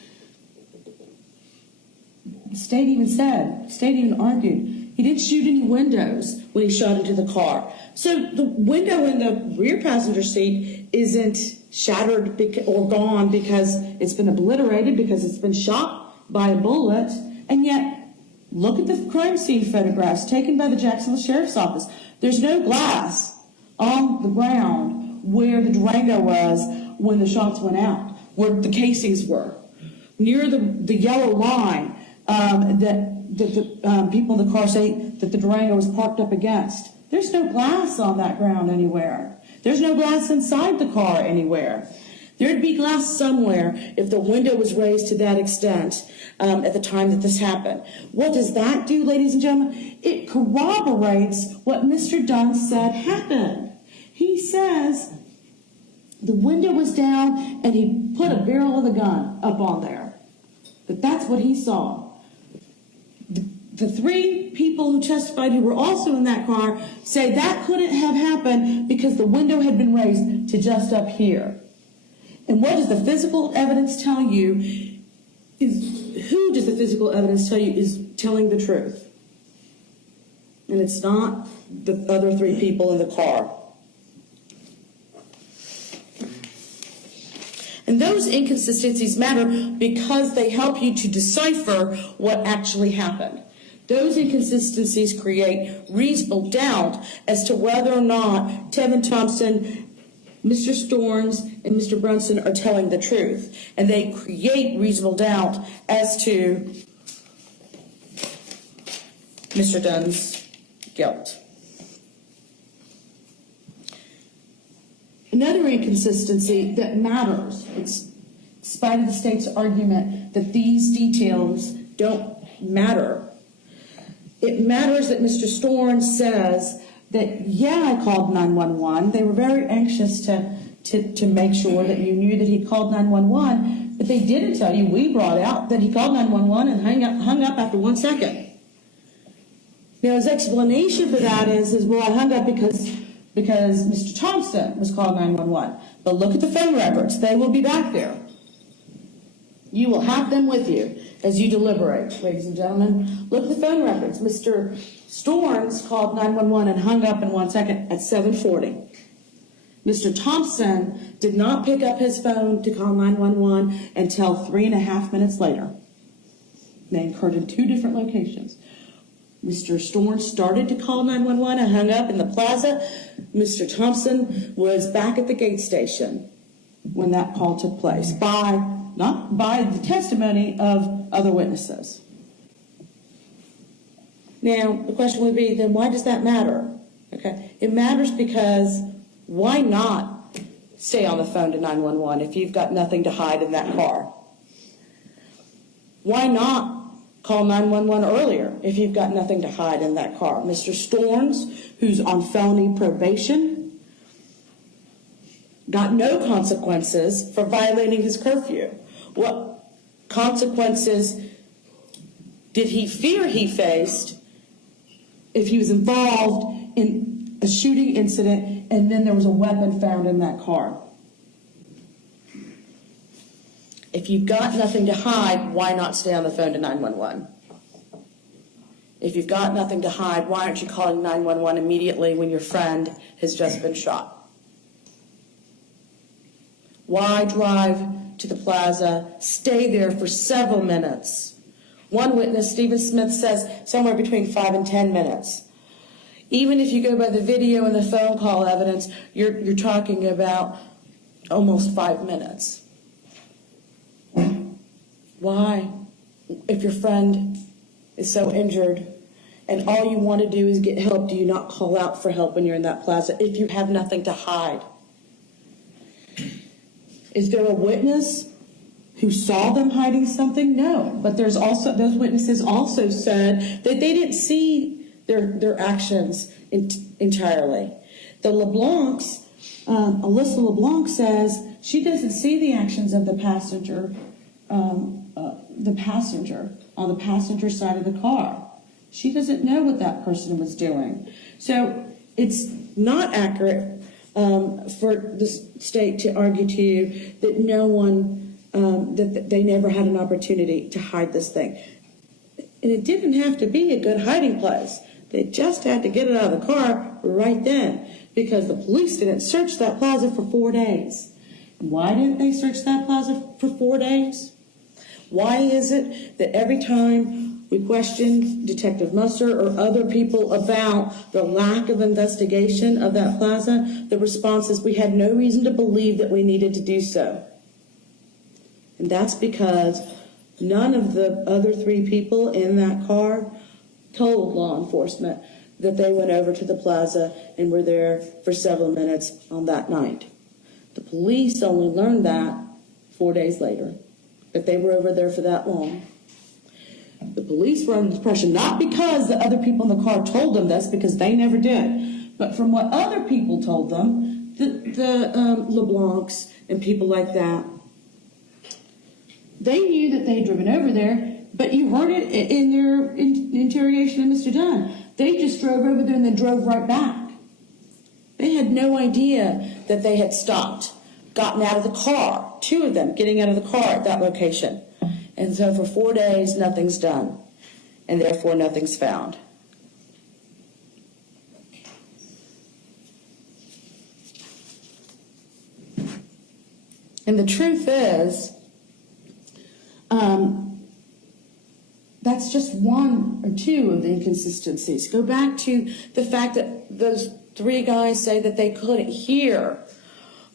The state even argued, he didn't shoot any windows when he shot into the car. So the window in the rear passenger seat isn't shattered or gone because it's been obliterated, because it's been shot by a bullet. And yet, look at the crime scene photographs taken by the Jacksonville Sheriff's Office. There's no glass on the ground where the Durango was when the shots went out, where the casings were. Near the yellow line, that the people in the car say that the Durango was parked up against. There's no glass on that ground anywhere. There's no glass inside the car anywhere. There'd be glass somewhere if the window was raised to that extent at the time that this happened. What does that do, ladies and gentlemen? It corroborates what Mr. Dunn said happened. He says the window was down and he put a barrel of the gun up on there. But that's what he saw. The 3 people who testified who were also in that car say that couldn't have happened because the window had been raised to just up here. And what does the physical evidence tell you? Who does the physical evidence tell you is telling the truth? And it's not the other 3 people in the car. And those inconsistencies matter because they help you to decipher what actually happened. Those inconsistencies create reasonable doubt as to whether or not Tevin Thompson, Mr. Storms, and Mr. Brunson are telling the truth. And they create reasonable doubt as to Mr. Dunn's guilt. Another inconsistency that matters, in spite of the state's argument that these details don't matter, it matters that Mr. Storms says that, yeah, I called 911. They were very anxious to make sure that you knew that he called 911, but they didn't tell you. We brought out that he called 911 and hung up after 1 second. Now, his explanation for that is well, I hung up because Mr. Thompson was called 911. But look at the phone records. They will be back there. You will have them with you as you deliberate, ladies and gentlemen. Look at the phone records. Mr. Storms called 911 and hung up in 1 second at 7:40. Mr. Thompson did not pick up his phone to call 911 until 3.5 minutes later. They occurred in 2 different locations. Mr. Storms started to call 911 and hung up in the plaza. Mr. Thompson was back at the gate station when that call took place, not by the testimony of other witnesses. Now, the question would be, then why does that matter? Okay, it matters because why not stay on the phone to 911 if you've got nothing to hide in that car? Why not call 911 earlier if you've got nothing to hide in that car? Mr. Storms, who's on felony probation, got no consequences for violating his curfew. What consequences did he fear he faced if he was involved in a shooting incident and then there was a weapon found in that car. If you've got nothing to hide, why not stay on the phone to 911? If you've got nothing to hide, why aren't you calling 911 immediately when your friend has just been shot? Why drive to the plaza, stay there for several minutes? One witness, Stephen Smith, says somewhere between 5 and 10 minutes. Even if you go by the video and the phone call evidence, you're talking about almost 5 minutes. Why? If your friend is so injured and all you want to do is get help, do you not call out for help when you're in that plaza if you have nothing to hide? Is there a witness who saw them hiding something? No. But there's also, those witnesses also said that they didn't see their actions entirely. The LeBlancs, Alyssa LeBlanc says she doesn't see the actions of the passenger on the passenger side of the car. She doesn't know what that person was doing. So it's not accurate for the state to argue to you that no one, that they never had an opportunity to hide this thing. And it didn't have to be a good hiding place. They just had to get it out of the car right then, because the police didn't search that plaza for 4 days. Why didn't they search that plaza for 4 days? Why is it that every time we question Detective Musser or other people about the lack of investigation of that plaza, the response is we had no reason to believe that we needed to do so? And that's because none of the other 3 people in that car told law enforcement that they went over to the plaza and were there for several minutes on that night. The police only learned that 4 days later, that they were over there for that long. The police were under the impression, not because the other people in the car told them this, because they never did, but from what other people told them, the LeBlancs and people like that, they knew that they had driven over there, but you heard it in their interrogation of Mr. Dunn. They just drove over there and then drove right back. They had no idea that they had stopped, gotten out of the car, 2 of them getting out of the car at that location. And so for 4 days, nothing's done, and therefore nothing's found. And the truth is, that's just 1 or 2 of the inconsistencies. Go back to the fact that those 3 guys say that they couldn't hear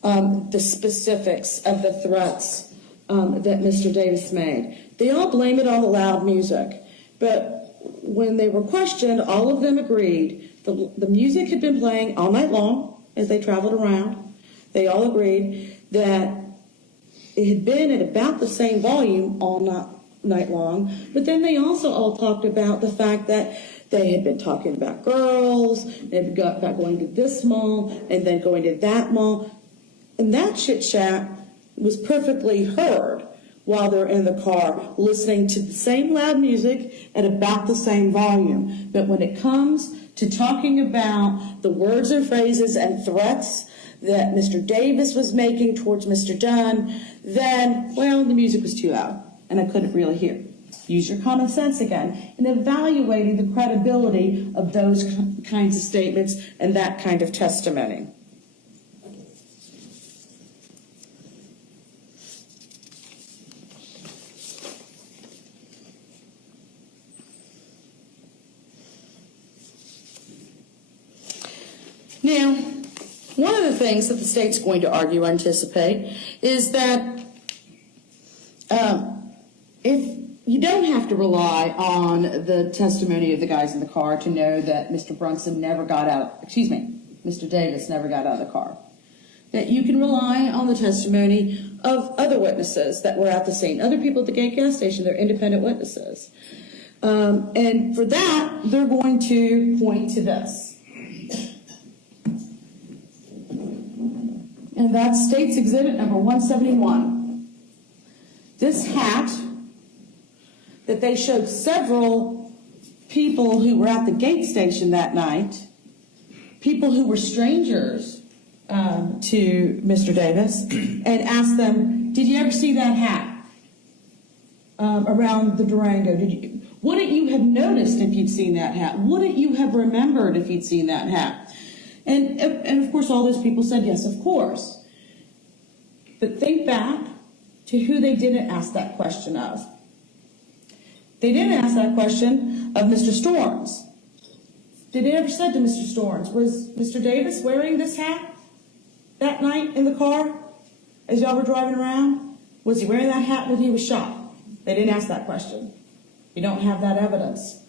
the specifics of the threats that Mr. Davis made. They all blame it on the loud music. But when they were questioned, all of them agreed the music had been playing all night long as they traveled around. They all agreed that it had been at about the same volume all night long. But then they also all talked about the fact that they had been talking about girls, they had got about going to this mall and then going to that mall. And that chit-chat was perfectly heard while they're in the car, listening to the same loud music at about the same volume. But when it comes to talking about the words and phrases and threats that Mr. Davis was making towards Mr. Dunn, then, well, the music was too loud, and I couldn't really hear. Use your common sense again in evaluating the credibility of those kinds of statements and that kind of testimony. Now, one of the things that the state's going to argue, anticipate, is that if you don't have to rely on the testimony of the guys in the car to know that Mr. Davis never got out of the car, that you can rely on the testimony of other witnesses that were at the scene, other people at the gate gas station, they're independent witnesses. And for that, they're going to point to this. And that's State's Exhibit number 171. This hat that they showed several people who were at the gate station that night, people who were strangers to Mr. Davis and asked them, did you ever see that hat around the Durango? Wouldn't you have noticed if you'd seen that hat? Wouldn't you have remembered if you'd seen that hat? And of course, all those people said, yes, of course. But think back to who they didn't ask that question of. They didn't ask that question of Mr. Storms. Did they ever said to Mr. Storms, was Mr. Davis wearing this hat that night in the car as y'all were driving around? Was he wearing that hat when he was shot? They didn't ask that question. You don't have that evidence.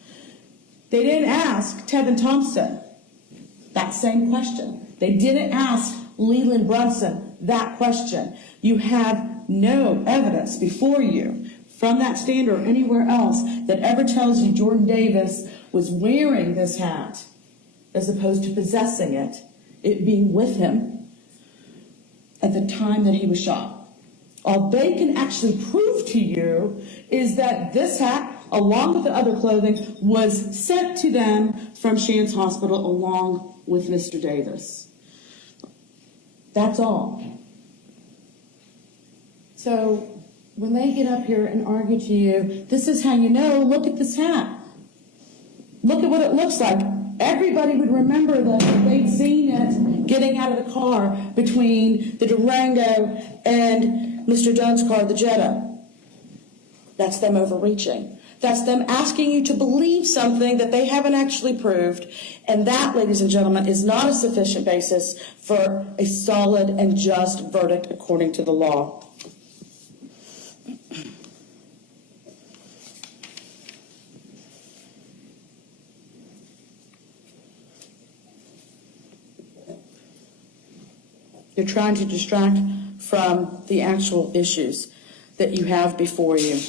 They didn't ask Tevin Thompson that same question. They didn't ask Leland Brunson that question. You have no evidence before you from that stand or anywhere else that ever tells you Jordan Davis was wearing this hat as opposed to possessing it being with him at the time that he was shot. All they can actually prove to you is that this hat, along with the other clothing, was sent to them from Shands Hospital along with Mr. Davis. That's all. So when they get up here and argue to you, this is how you know, look at this hat. Look at what it looks like. Everybody would remember that they'd seen it getting out of the car between the Durango and Mr. Dunn's car, the Jetta. That's them overreaching. That's them asking you to believe something that they haven't actually proved. And that, ladies and gentlemen, is not a sufficient basis for a solid and just verdict according to the law. You're trying to distract from the actual issues that you have before you.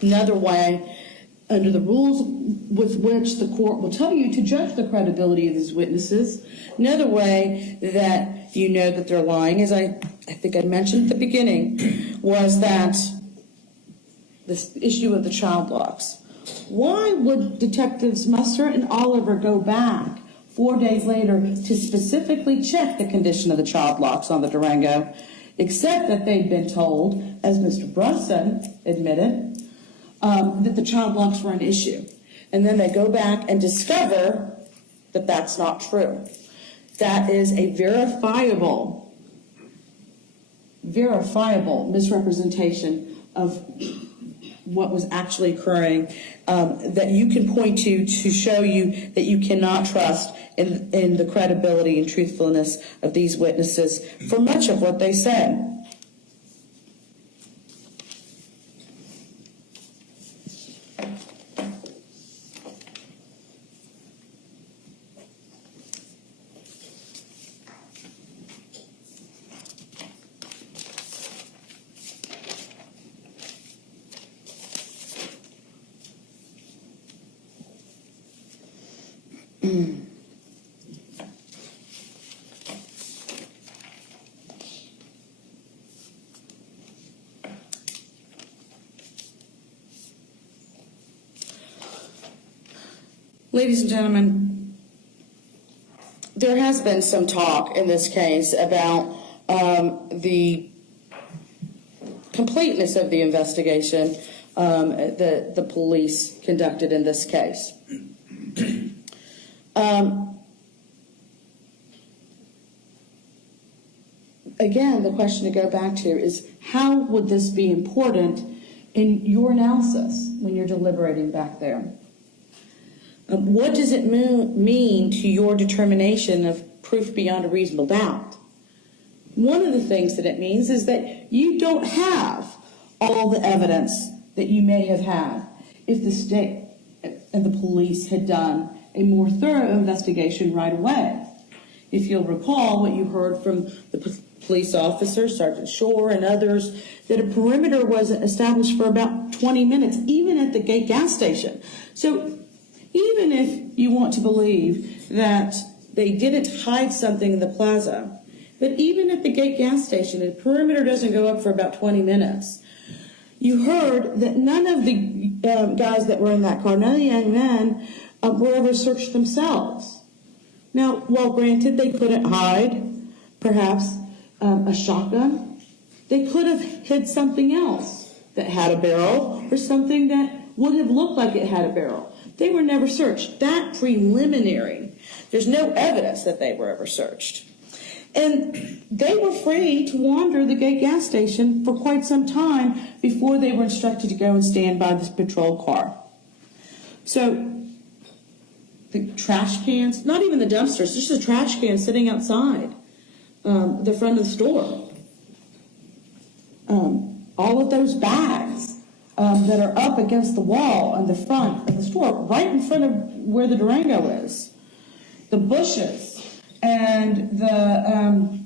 Another way, under the rules with which the court will tell you to judge the credibility of these witnesses, another way that you know that they're lying, as I think I mentioned at the beginning, was that this issue of the child locks. Why would Detectives Musser and Oliver go back 4 days later to specifically check the condition of the child locks on the Durango, except that they'd been told, as Mr. Brunson admitted, that the child locks were an issue? And then they go back and discover that that's not true. That is a verifiable misrepresentation of what was actually occurring, that you can point to show you that you cannot trust in the credibility and truthfulness of these witnesses for much of what they said. Ladies and gentlemen, there has been some talk in this case about the completeness of the investigation that the police conducted in this case. Again, the question to go back to is, how would this be important in your analysis when you're deliberating back there? What does it mean to your determination of proof beyond a reasonable doubt? One of the things that it means is that you don't have all the evidence that you may have had if the state and the police had done a more thorough investigation right away. If you'll recall what you heard from the police officer, Sergeant Shore, and others, that a perimeter was established for about 20 minutes, even at the Gate gas station. So even if you want to believe that they didn't hide something in the plaza, but even at the Gate gas station, the perimeter doesn't go up for about 20 minutes. You heard that none of the guys that were in that car, none of the young men, were ever searched themselves. Now, while granted they couldn't hide, perhaps a shotgun, they could have hid something else that had a barrel or something that would have looked like it had a barrel. They were never searched. That preliminary, there's no evidence that they were ever searched. And they were free to wander the Gate gas station for quite some time before they were instructed to go and stand by this patrol car. So the trash cans, not even the dumpsters, just a trash can sitting outside the front of the store. All of those bags that are up against the wall in the front of the store, right in front of where the Durango is. The bushes and the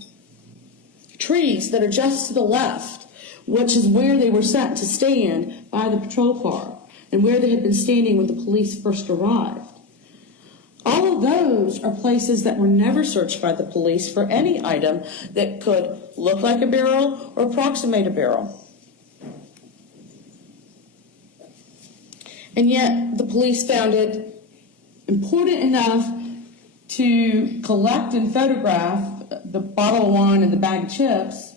trees that are just to the left, which is where they were set to stand by the patrol car and where they had been standing when the police first arrived. All of those are places that were never searched by the police for any item that could look like a barrel or approximate a barrel. And yet the police found it important enough to collect and photograph the bottle of wine and the bag of chips,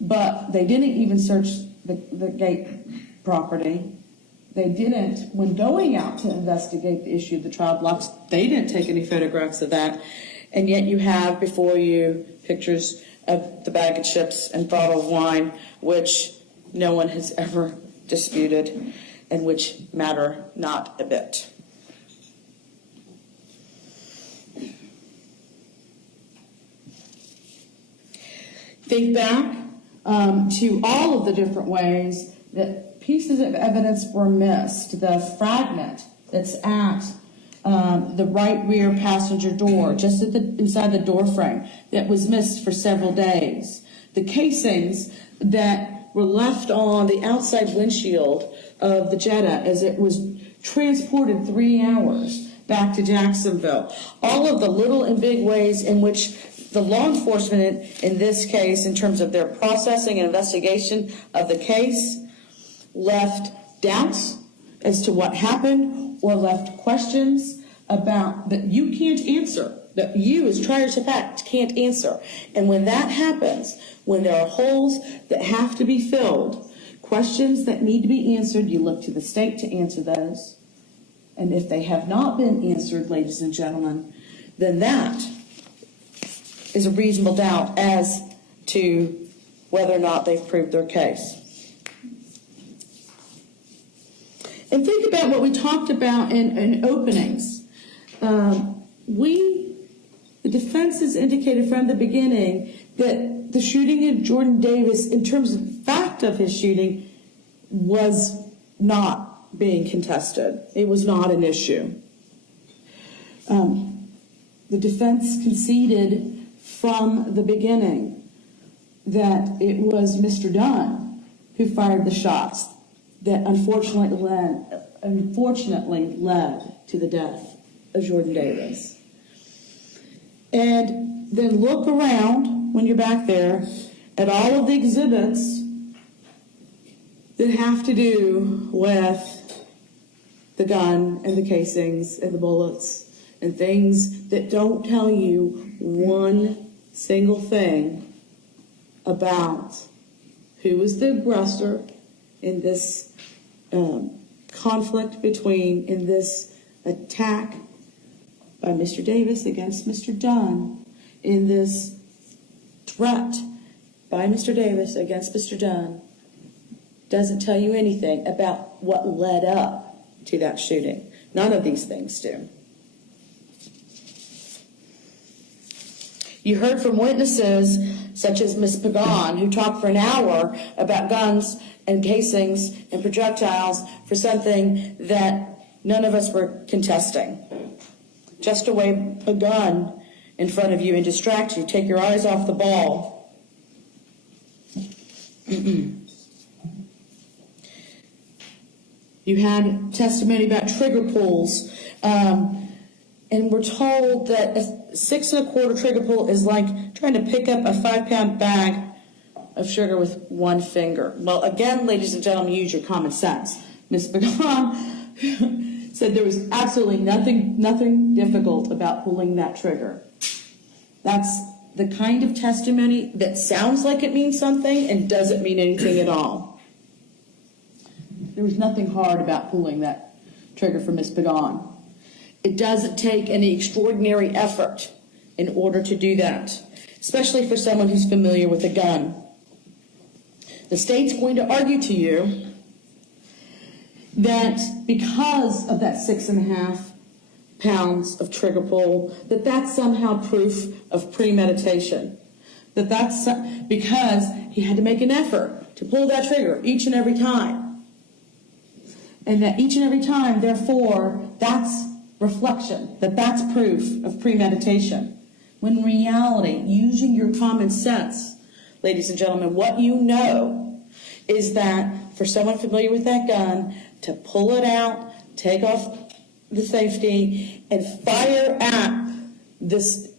but they didn't even search the Gate property. They didn't, when going out to investigate the issue of the child locks, they didn't take any photographs of that. And yet you have before you pictures of the bag of chips and bottle of wine, which no one has ever disputed and which matter not a bit. Think back to all of the different ways that pieces of evidence were missed. The fragment that's at the right rear passenger door, just at inside the door frame, that was missed for several days. The casings that were left on the outside windshield of the Jetta as it was transported 3 hours back to Jacksonville. All of the little and big ways in which the law enforcement in this case, in terms of their processing and investigation of the case, left doubts as to what happened or left questions about that you can't answer, that you as triers of fact can't answer. And when that happens, when there are holes that have to be filled, questions that need to be answered, you look to the state to answer those. And if they have not been answered, ladies and gentlemen, then that is a reasonable doubt as to whether or not they've proved their case. And think about what we talked about in openings. The defense has indicated from the beginning that the shooting of Jordan Davis, in terms of the fact of his shooting, was not being contested. It was not an issue. The defense conceded from the beginning that it was Mr. Dunn who fired the shots that unfortunately led to the death of Jordan Davis. And then look around when you're back there at all of the exhibits that have to do with the gun and the casings and the bullets and things that don't tell you one single thing about who was the aggressor in this conflict in this attack by Mr. Davis against Mr. Dunn, in this threat by Mr. Davis against Mr. Dunn, doesn't tell you anything about what led up to that shooting. None of these things do. You heard from witnesses such as Ms. Pagan, who talked for an hour about guns and casings and projectiles for something that none of us were contesting. Just to wave a gun in front of you and distract you, take your eyes off the ball. You had testimony about trigger pulls, and we're told that a 6 1/4 trigger pull is like trying to pick up a 5-pound bag of sugar with one finger. Well, again, ladies and gentlemen, use your common sense. Ms. Pagan said there was absolutely nothing difficult about pulling that trigger. That's the kind of testimony that sounds like it means something and doesn't mean anything at all. There was nothing hard about pulling that trigger for Ms. Pagan. It doesn't take any extraordinary effort in order to do that, especially for someone who's familiar with a gun. The state's going to argue to you that because of that 6.5 pounds of trigger pull, that's somehow proof of premeditation. That's because he had to make an effort to pull that trigger each and every time. And that each and every time, therefore, that's reflection, that's proof of premeditation. When in reality, using your common sense, ladies and gentlemen, what you know is that for someone familiar with that gun, to pull it out, take off the safety, and fire at this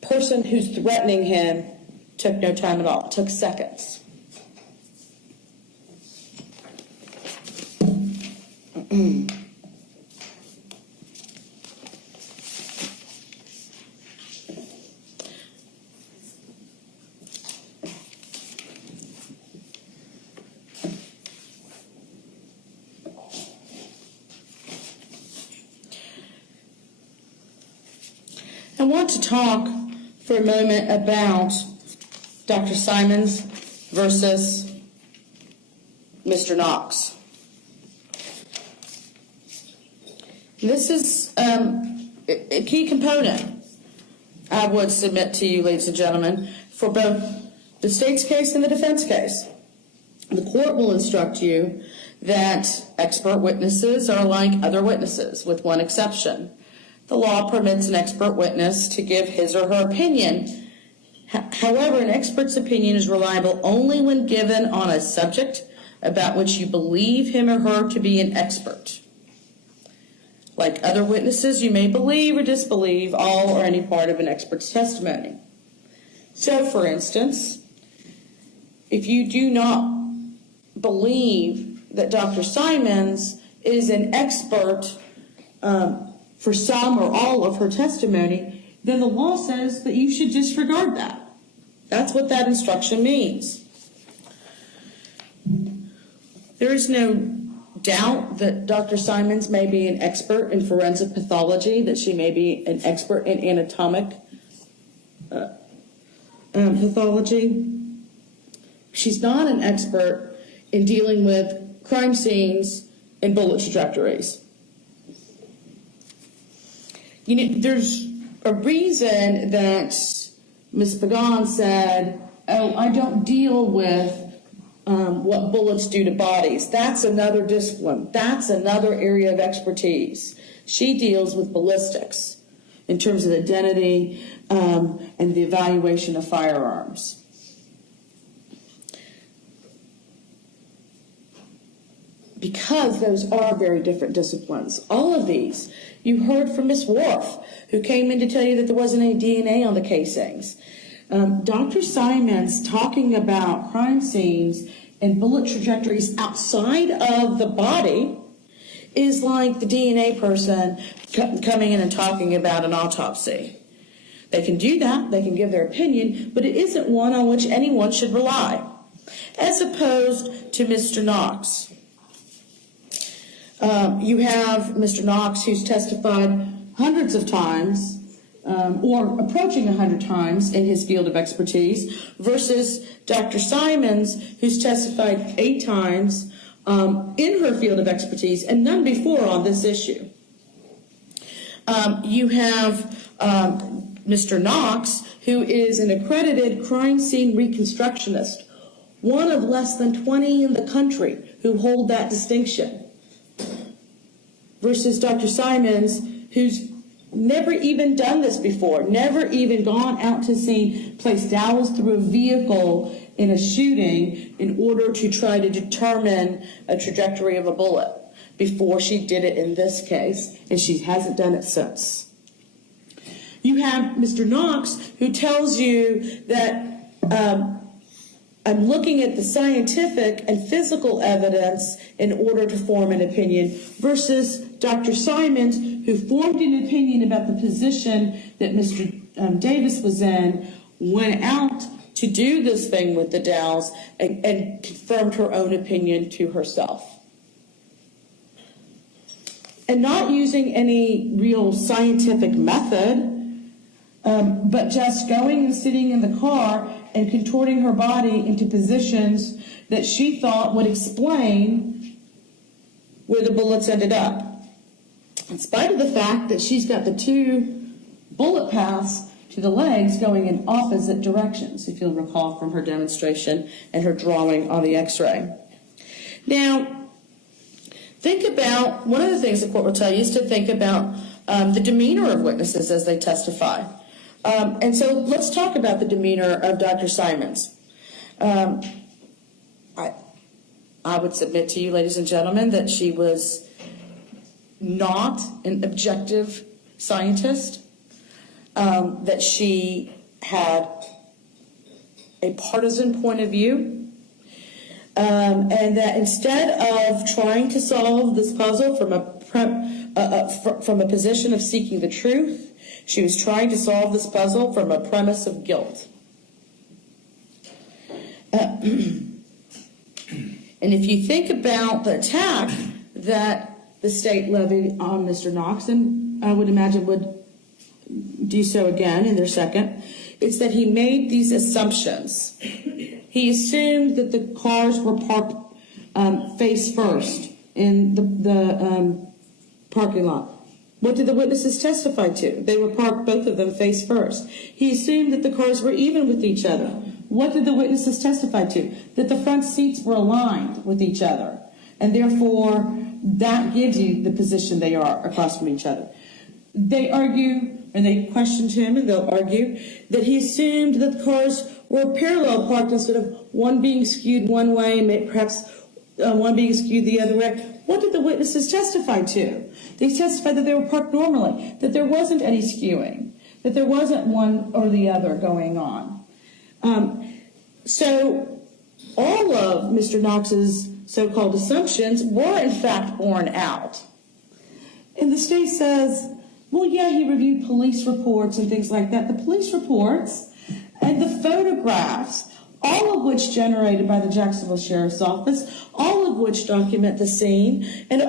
person who's threatening him took no time at all. It took seconds. I want to talk for a moment about Dr. Simons versus Mr. Knox. This is a key component, I would submit to you, ladies and gentlemen, for both the state's case and the defense case. The court will instruct you that expert witnesses are like other witnesses, with one exception. The law permits an expert witness to give his or her opinion. However, an expert's opinion is reliable only when given on a subject about which you believe him or her to be an expert. Like other witnesses, you may believe or disbelieve all or any part of an expert's testimony. So, for instance, if you do not believe that Dr. Simons is an expert for some or all of her testimony, then the law says that you should disregard that. That's what that instruction means. There is no doubt that Dr. Simons may be an expert in forensic pathology, that she may be an expert in anatomic pathology. She's not an expert in dealing with crime scenes and bullet trajectories. You know, there's a reason that Ms. Pagan said, oh, I don't deal with what bullets do to bodies. That's another discipline. That's another area of expertise. She deals with ballistics in terms of identity and the evaluation of firearms. Because those are very different disciplines. All of these, you heard from Ms. Worf, who came in to tell you that there wasn't any DNA on the casings. Dr. Simons talking about crime scenes and bullet trajectories outside of the body is like the DNA person coming in and talking about an autopsy. They can do that, they can give their opinion, but it isn't one on which anyone should rely, as opposed to Mr. Knox. You have Mr. Knox, who's testified hundreds of times, or approaching 100 times in his field of expertise, versus Dr. Simons, who's testified 8 times in her field of expertise and none before on this issue. You have Mr. Knox, who is an accredited crime scene reconstructionist, one of less than 20 in the country who hold that distinction, versus Dr. Simons, who's never even done this before, never even gone out to scene, placed dowels through a vehicle in a shooting in order to try to determine a trajectory of a bullet before she did it in this case, and she hasn't done it since. You have Mr. Knox, who tells you that I'm looking at the scientific and physical evidence in order to form an opinion versus Dr. Simons, who formed an opinion about the position that Mr. Davis was in, went out to do this thing with the Dows and confirmed her own opinion to herself. And not using any real scientific method, but just going and sitting in the car and contorting her body into positions that she thought would explain where the bullets ended up. In spite of the fact that she's got the 2 bullet paths to the legs going in opposite directions, if you'll recall from her demonstration and her drawing on the x-ray. Now, think about, one of the things the court will tell you is to think about the demeanor of witnesses as they testify. And so let's talk about the demeanor of Dr. Simons. I would submit to you, ladies and gentlemen, that she was not an objective scientist, that she had a partisan point of view, and that instead of trying to solve this puzzle from a position of seeking the truth, she was trying to solve this puzzle from a premise of guilt. And if you think about the attack that the state levied on Mr. Knox, and I would imagine would do so again in their second, it's that he made these assumptions. He assumed that the cars were parked face first in the parking lot. What did the witnesses testify to? They were parked, both of them, face first. He assumed that the cars were even with each other. What did the witnesses testify to? That the front seats were aligned with each other. And therefore, that gives you the position they are across from each other. They argue, and they questioned him, and they'll argue, that he assumed that the cars were parallel parked instead of one being skewed one way, and perhaps one being skewed the other way. What did the witnesses testify to? They testified that they were parked normally, that there wasn't any skewing, that there wasn't one or the other going on. So all of Mr. Knox's so-called assumptions were in fact borne out. And the state says, well, yeah, he reviewed police reports and things like that. The police reports and the photographs, all of which generated by the Jacksonville Sheriff's Office, all of which document the scene, and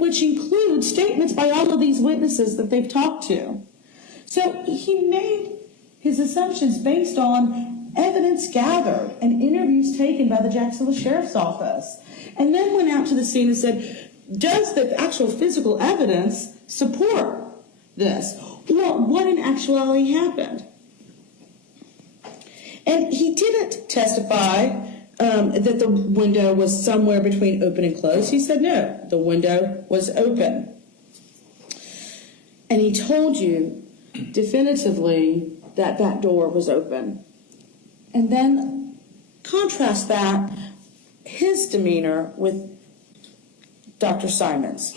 which include statements by all of these witnesses that they've talked to. So he made his assumptions based on evidence gathered and interviews taken by the Jacksonville Sheriff's Office, and then went out to the scene and said, does the actual physical evidence support this? Or what in actuality happened? And he didn't testify that the window was somewhere between open and closed. He said, no, the window was open. And he told you definitively that that door was open. And then contrast that, his demeanor, with Dr. Simons.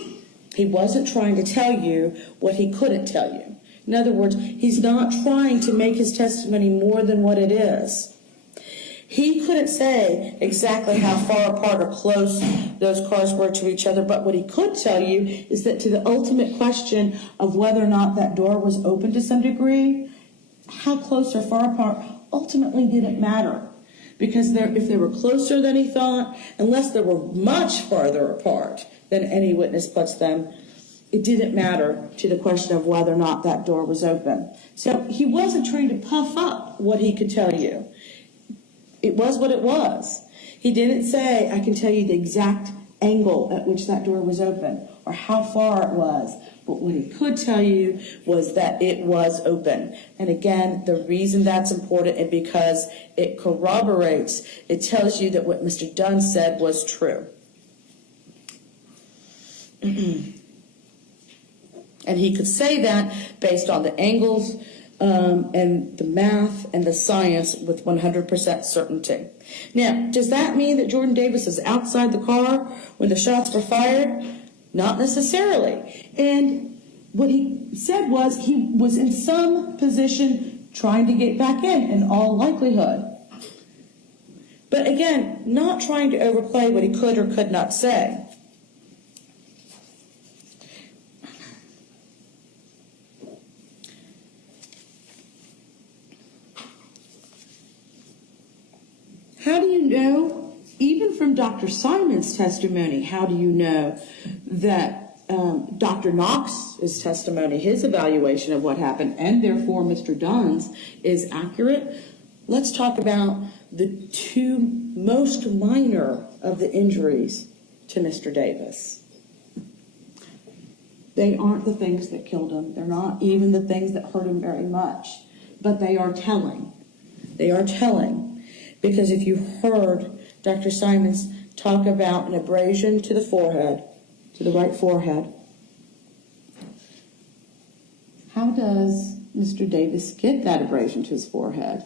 He wasn't trying to tell you what he couldn't tell you. In other words, he's not trying to make his testimony more than what it is. He couldn't say exactly how far apart or close those cars were to each other, but what he could tell you is that to the ultimate question of whether or not that door was open to some degree, how close or far apart ultimately didn't matter. Because if they were closer than he thought, unless they were much farther apart than any witness puts them, it didn't matter to the question of whether or not that door was open. So he wasn't trying to puff up what he could tell you. It was what it was. He didn't say, I can tell you the exact angle at which that door was open or how far it was. But what he could tell you was that it was open. And again, the reason that's important is because it corroborates, it tells you that what Mr. Dunn said was true. And he could say that based on the angles and the math and the science with 100% certainty. Now, does that mean that Jordan Davis is outside the car when the shots were fired? Not necessarily. And what he said was he was in some position trying to get back in all likelihood. But again, not trying to overplay what he could or could not say. How do you know, even from Dr. Simon's testimony, how do you know that Dr. Knox's testimony, his evaluation of what happened, and therefore Mr. Dunn's, is accurate? Let's talk about the two most minor of the injuries to Mr. Davis. They aren't the things that killed him. They're not even the things that hurt him very much. But they are telling. They are telling. Because if you heard Dr. Simons talk about an abrasion to the forehead, to the right forehead, how does Mr. Davis get that abrasion to his forehead?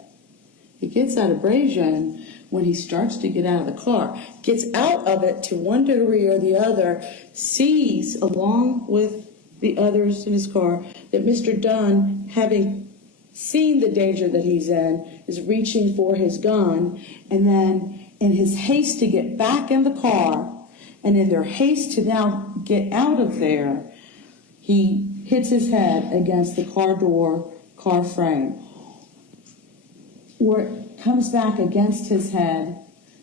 He gets that abrasion when he starts to get out of the car, gets out of it to one degree or the other, sees, along with the others in his car, that Mr. Dunn, having seen the danger that he's in, is reaching for his gun, and then in his haste to get back in the car, and in their haste to now get out of there, he hits his head against the car door, car frame, or it comes back against his head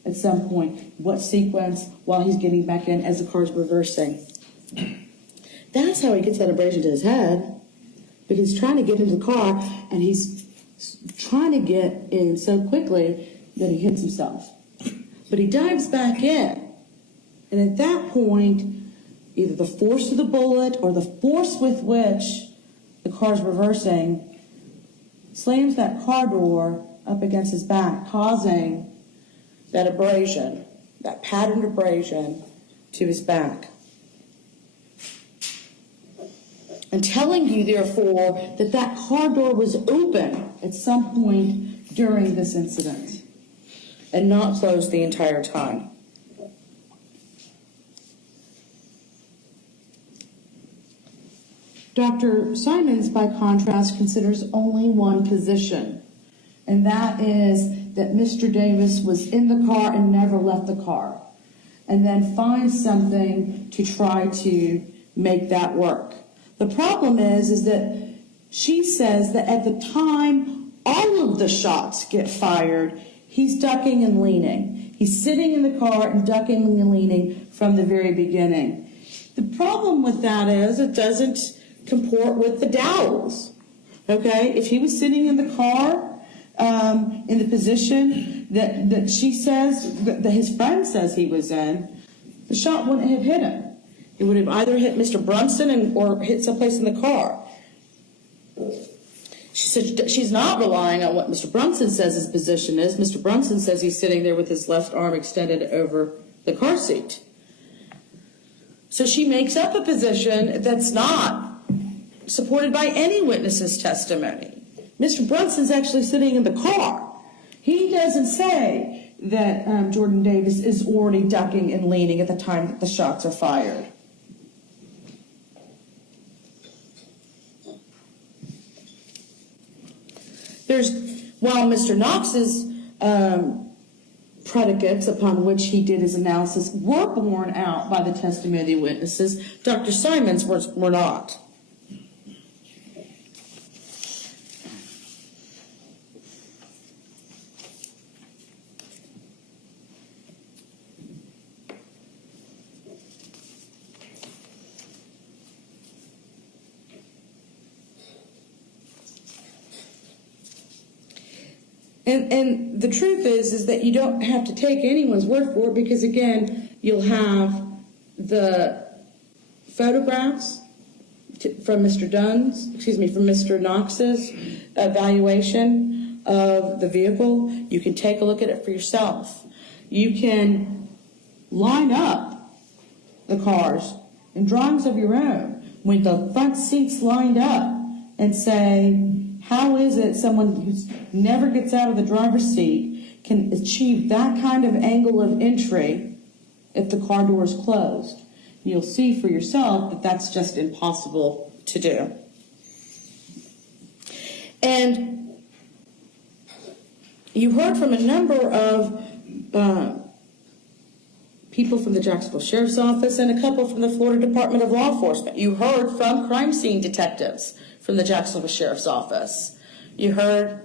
at some point. What sequence? While he's getting back in as the car's reversing. That's how he gets that abrasion to his head, because he's trying to get into the car, and he's trying to get in so quickly that he hits himself. But he dives back in, and at that point, either the force of the bullet or the force with which the car's reversing slams that car door up against his back, causing that abrasion, that patterned abrasion to his back. And telling you, therefore, that that car door was open at some point during this incident and not closed the entire time. Dr. Simons, by contrast, considers only one position, and that is that Mr. Davis was in the car and never left the car, and then finds something to try to make that work. The problem is that she says that at the time all of the shots get fired, he's ducking and leaning. He's sitting in the car and ducking and leaning from the very beginning. The problem with that is it doesn't comport with the dowels. Okay? If he was sitting in the car in the position that she says, that his friend says he was in, the shot wouldn't have hit him. It would have either hit Mr. Brunson or hit someplace in the car. She said she's not relying on what Mr. Brunson says his position is. Mr. Brunson says he's sitting there with his left arm extended over the car seat. So she makes up a position that's not supported by any witness's testimony. Mr. Brunson's actually sitting in the car. He doesn't say that Jordan Davis is already ducking and leaning at the time that the shots are fired. While Mr. Knox's predicates upon which he did his analysis were borne out by the testimony of the witnesses, Dr. Simons were not. And the truth is that you don't have to take anyone's word for it, because again, you'll have the photographs from Mr. Knox's evaluation of the vehicle. You can take a look at it for yourself. You can line up the cars in drawings of your own with the front seats lined up and say, how is it someone who never gets out of the driver's seat can achieve that kind of angle of entry if the car door is closed? You'll see for yourself that that's just impossible to do. And you heard from a number of people from the Jacksonville Sheriff's Office and a couple from the Florida Department of Law Enforcement. You heard from crime scene detectives from the Jacksonville Sheriff's Office. You heard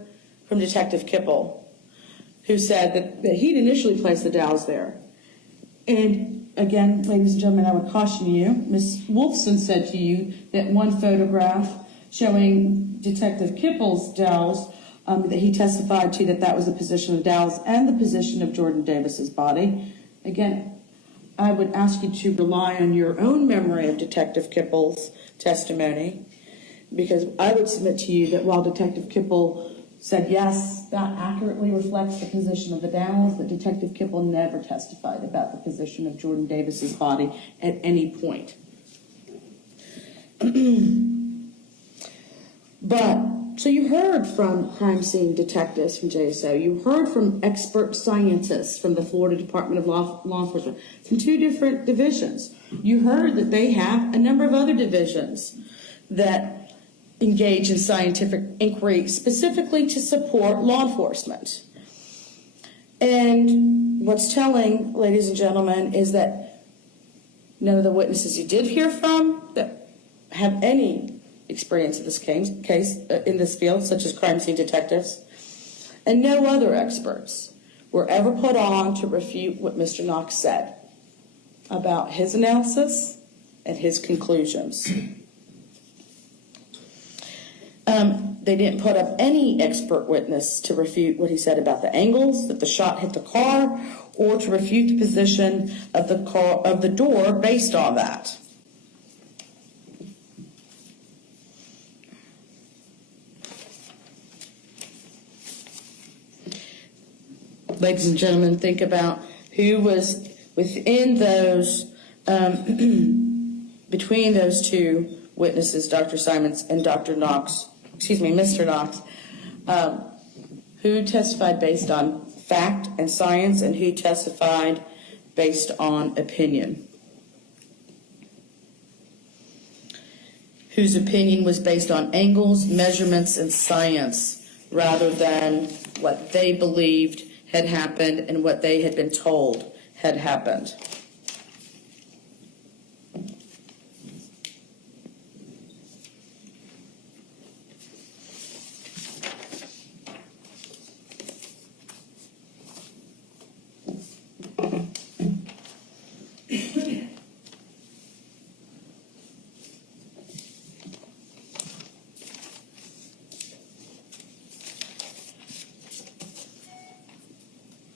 from Detective Kipple, who said that he'd initially placed the dowels there. And again, ladies and gentlemen, I would caution you, Ms. Wolfson said to you that one photograph showing Detective Kipple's dowels, that he testified to that was the position of dowels and the position of Jordan Davis's body. Again, I would ask you to rely on your own memory of Detective Kipple's testimony, because I would submit to you that while Detective Kipple said, yes, that accurately reflects the position of the dowels, that Detective Kipple never testified about the position of Jordan Davis's body at any point. So you heard from crime scene detectives from JSO. You heard from expert scientists from the Florida Department of Law Enforcement from 2 different divisions. You heard that they have a number of other divisions that engage in scientific inquiry specifically to support law enforcement. And what's telling, ladies and gentlemen, is that none of the witnesses you did hear from that have any experience in this case in this field, such as crime scene detectives, and no other experts were ever put on to refute what Mr. Knox said about his analysis and his conclusions. They didn't put up any expert witness to refute what he said about the angles that the shot hit the car, or to refute the position of the door based on that. Ladies and gentlemen, think about who was within those, between those 2 witnesses, Dr. Simons and Mr. Knox, who testified based on fact and science and who testified based on opinion. Whose opinion was based on angles, measurements, and science rather than what they believed had happened and what they had been told had happened.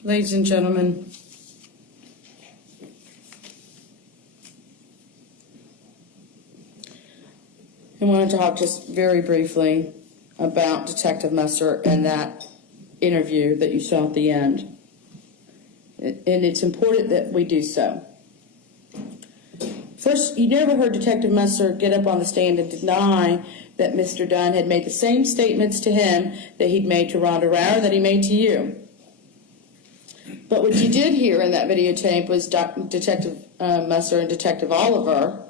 Ladies and gentlemen, I want to talk just very briefly about Detective Messer and that interview that you saw at the end. And it's important that we do so. First, you never heard Detective Messer get up on the stand and deny that Mr. Dunn had made the same statements to him that he'd made to Rhonda Rauer that he made to you. But what you did hear in that videotape was Detective Messer and Detective Oliver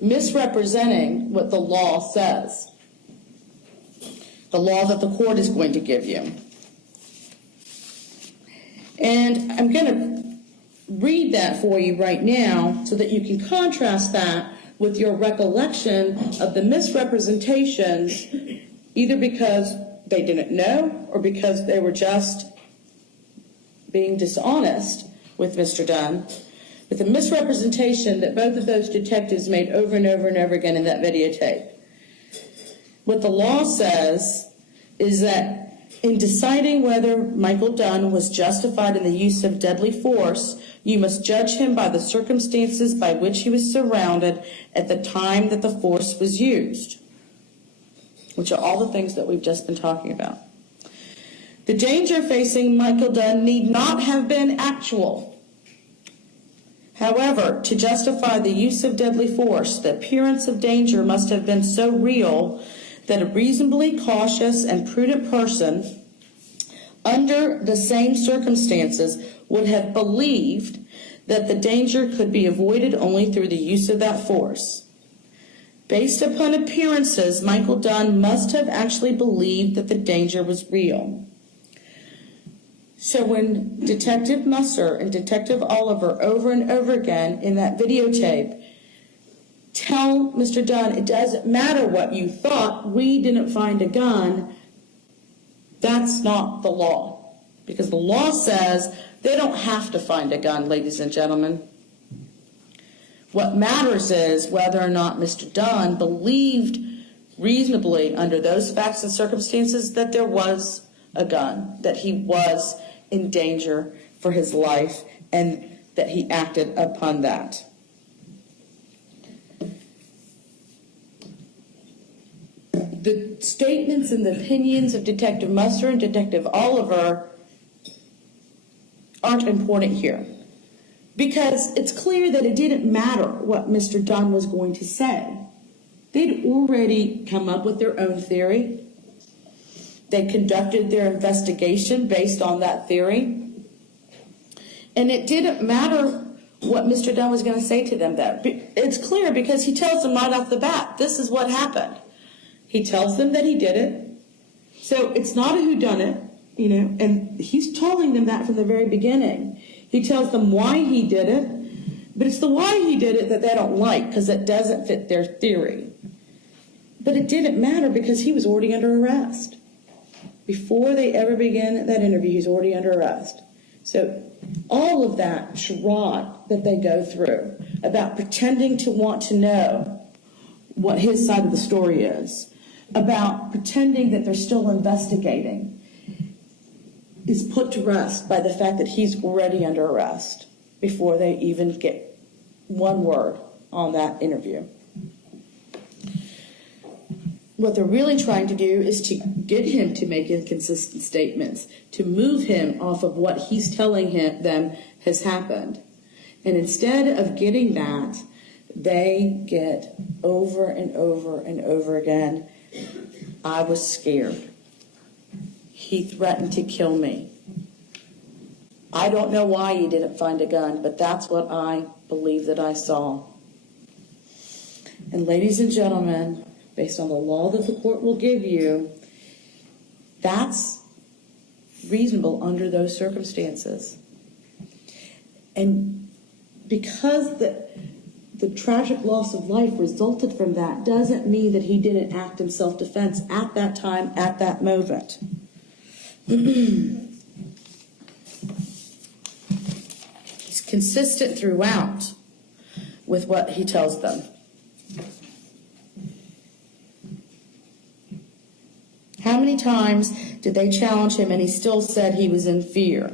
misrepresenting what the law says, the law that the court is going to give you. And I'm going to read that for you right now so that you can contrast that with your recollection of the misrepresentations, either because they didn't know or because they were just being dishonest with Mr. Dunn, with the misrepresentation that both of those detectives made over and over and over again in that videotape. What the law says is that in deciding whether Michael Dunn was justified in the use of deadly force, you must judge him by the circumstances by which he was surrounded at the time that the force was used, which are all the things that we've just been talking about. The danger facing Michael Dunn need not have been actual. However, to justify the use of deadly force, the appearance of danger must have been so real that a reasonably cautious and prudent person, under the same circumstances, would have believed that the danger could be avoided only through the use of that force. Based upon appearances, Michael Dunn must have actually believed that the danger was real. So when Detective Musser and Detective Oliver over and over again in that videotape tell Mr. Dunn, it doesn't matter what you thought, we didn't find a gun, that's not the law. Because the law says they don't have to find a gun, ladies and gentlemen. What matters is whether or not Mr. Dunn believed reasonably under those facts and circumstances that there was a gun, that he was in danger for his life, and that he acted upon that. The statements and the opinions of Detective Musser and Detective Oliver aren't important here, because it's clear that it didn't matter what Mr. Dunn was going to say. They'd already come up with their own theory. They conducted their investigation based on that theory. And it didn't matter what Mr. Dunn was going to say to them. That it's clear because he tells them right off the bat, this is what happened. He tells them that he did it. So it's not a whodunit, and he's telling them that from the very beginning. He tells them why he did it, but it's the why he did it that they don't like because it doesn't fit their theory. But it didn't matter because he was already under arrest. Before they ever began that interview, he's already under arrest. So all of that charade that they go through about pretending to want to know what his side of the story is, about pretending that they're still investigating, is put to rest by the fact that he's already under arrest before they even get one word on that interview. What they're really trying to do is to get him to make inconsistent statements, to move him off of what he's telling them has happened. And instead of getting that, they get over and over and over again, I was scared. He threatened to kill me. I don't know why he didn't find a gun, but that's what I believe that I saw. And ladies and gentlemen, based on the law that the court will give you, that's reasonable under those circumstances. And because the tragic loss of life resulted from that doesn't mean that he didn't act in self-defense at that time, at that moment. He's consistent throughout with what he tells them. How many times did they challenge him and he still said he was in fear?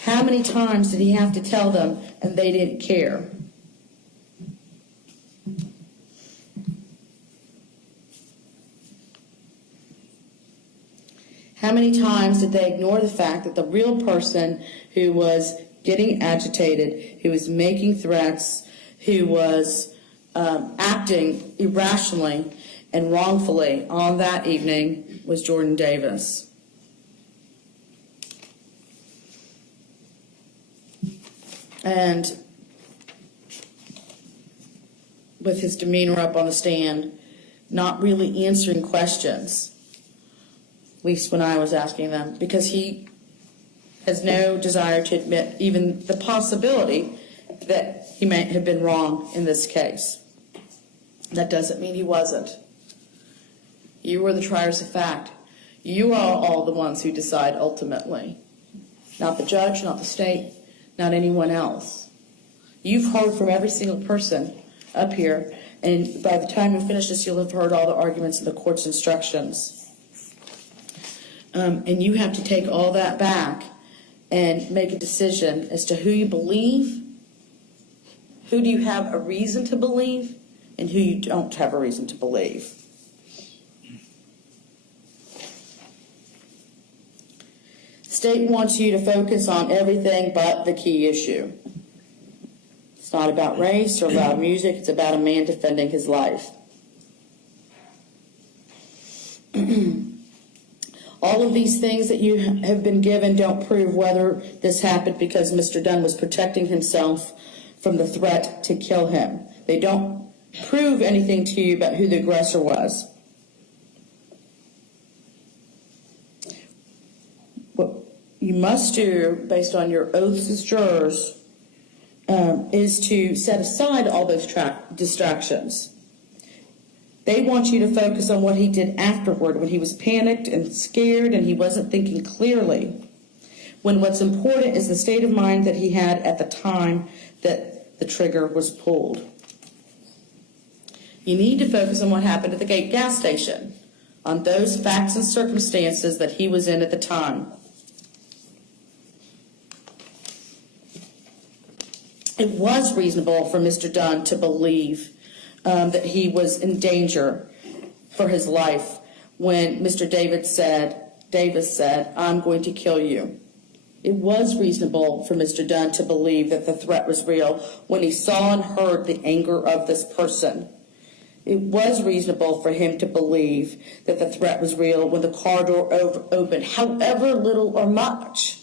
How many times did he have to tell them and they didn't care? How many times did they ignore the fact that the real person who was getting agitated, who was making threats, who was acting irrationally and wrongfully on that evening was Jordan Davis? And with his demeanor up on the stand, not really answering questions, at least when I was asking them, because he has no desire to admit even the possibility that he may have been wrong in this case. That doesn't mean he wasn't. You are the triers of fact. You are all the ones who decide ultimately. Not the judge, not the state, not anyone else. You've heard from every single person up here, and by the time we finish this, you'll have heard all the arguments in the court's instructions. And you have to take all that back and make a decision as to who you believe, who do you have a reason to believe, and who you don't have a reason to believe. State wants you to focus on everything but the key issue. It's not about race or about music. It's about a man defending his life. All of these things that you have been given don't prove whether this happened because Mr. Dunn was protecting himself from the threat to kill him. They don't prove anything to you about who the aggressor was. you must do, based on your oaths as jurors, is to set aside all those distractions. They want you to focus on what he did afterward, when he was panicked and scared and he wasn't thinking clearly, when what's important is the state of mind that he had at the time that the trigger was pulled. You need to focus on what happened at the gas station, on those facts and circumstances that he was in at the time. It was reasonable for Mr. Dunn to believe that he was in danger for his life when Mr. Davis said, "I'm going to kill you." It was reasonable for Mr. Dunn to believe that the threat was real when he saw and heard the anger of this person. It was reasonable for him to believe that the threat was real when the car door opened, however little or much,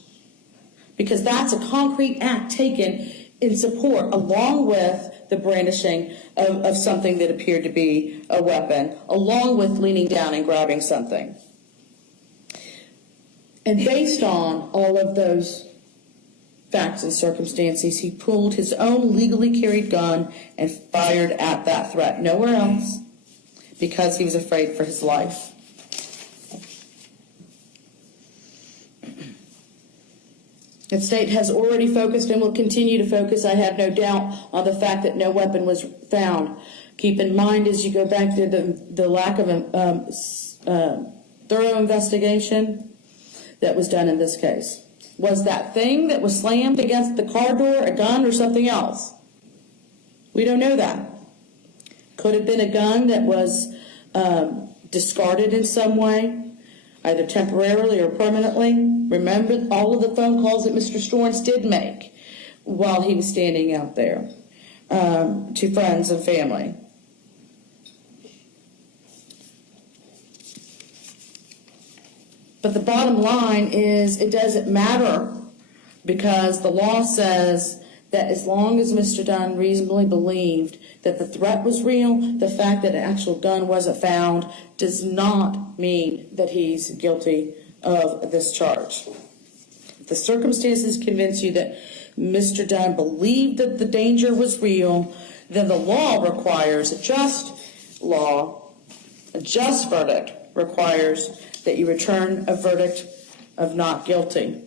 because that's a concrete act taken in support, along with the brandishing of something that appeared to be a weapon, along with leaning down and grabbing something. And based on all of those facts and circumstances, he pulled his own legally carried gun and fired at that threat, nowhere else, because he was afraid for his life. The state has already focused and will continue to focus, I have no doubt, on the fact that no weapon was found. Keep in mind, as you go back to the lack of thorough investigation that was done in this case. Was that thing that was slammed against the car door a gun or something else? We don't know that. Could have been a gun that was discarded in some way, either temporarily or permanently. Remember all of the phone calls that Mr. Storns did make while he was standing out there to friends and family. But the bottom line is it doesn't matter, because the law says that as long as Mr. Dunn reasonably believed that the threat was real, the fact that an actual gun wasn't found does not mean that he's guilty of this charge. If the circumstances convince you that Mr. Dunn believed that the danger was real, then the law requires, a just verdict requires that you return a verdict of not guilty.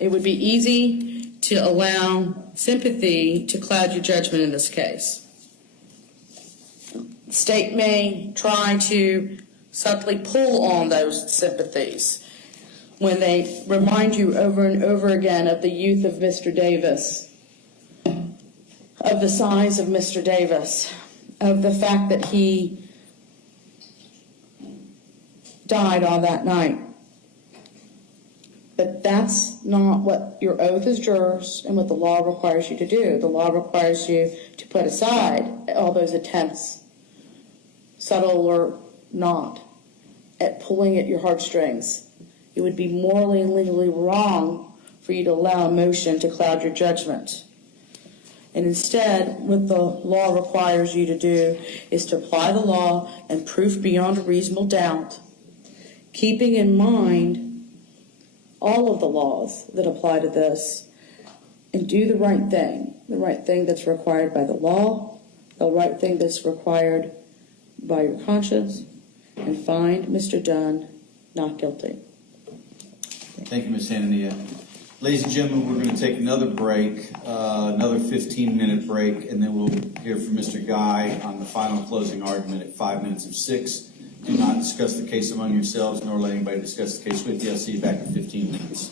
It would be easy to allow sympathy to cloud your judgment in this case. The state may try to subtly pull on those sympathies when they remind you over and over again of the youth of Mr. Davis, of the size of Mr. Davis, of the fact that he died on that night. But that's not what your oath as jurors and what the law requires you to do. The law requires you to put aside all those attempts, subtle or not, at pulling at your heartstrings. It would be morally and legally wrong for you to allow emotion to cloud your judgment. And instead, what the law requires you to do is to apply the law and proof beyond a reasonable doubt, keeping in mind all of the laws that apply to this, and do the right thing that's required by the law, the right thing that's required by your conscience, and find Mr. Dunn not guilty. Thank you, Ms. Hanania. Ladies and gentlemen, we're going to take another break, another 15-minute break, and then we'll hear from Mr. Guy on the final closing argument at 5 minutes of 6. Do not discuss the case among yourselves, nor let anybody discuss the case with you. I'll see you back in 15 minutes.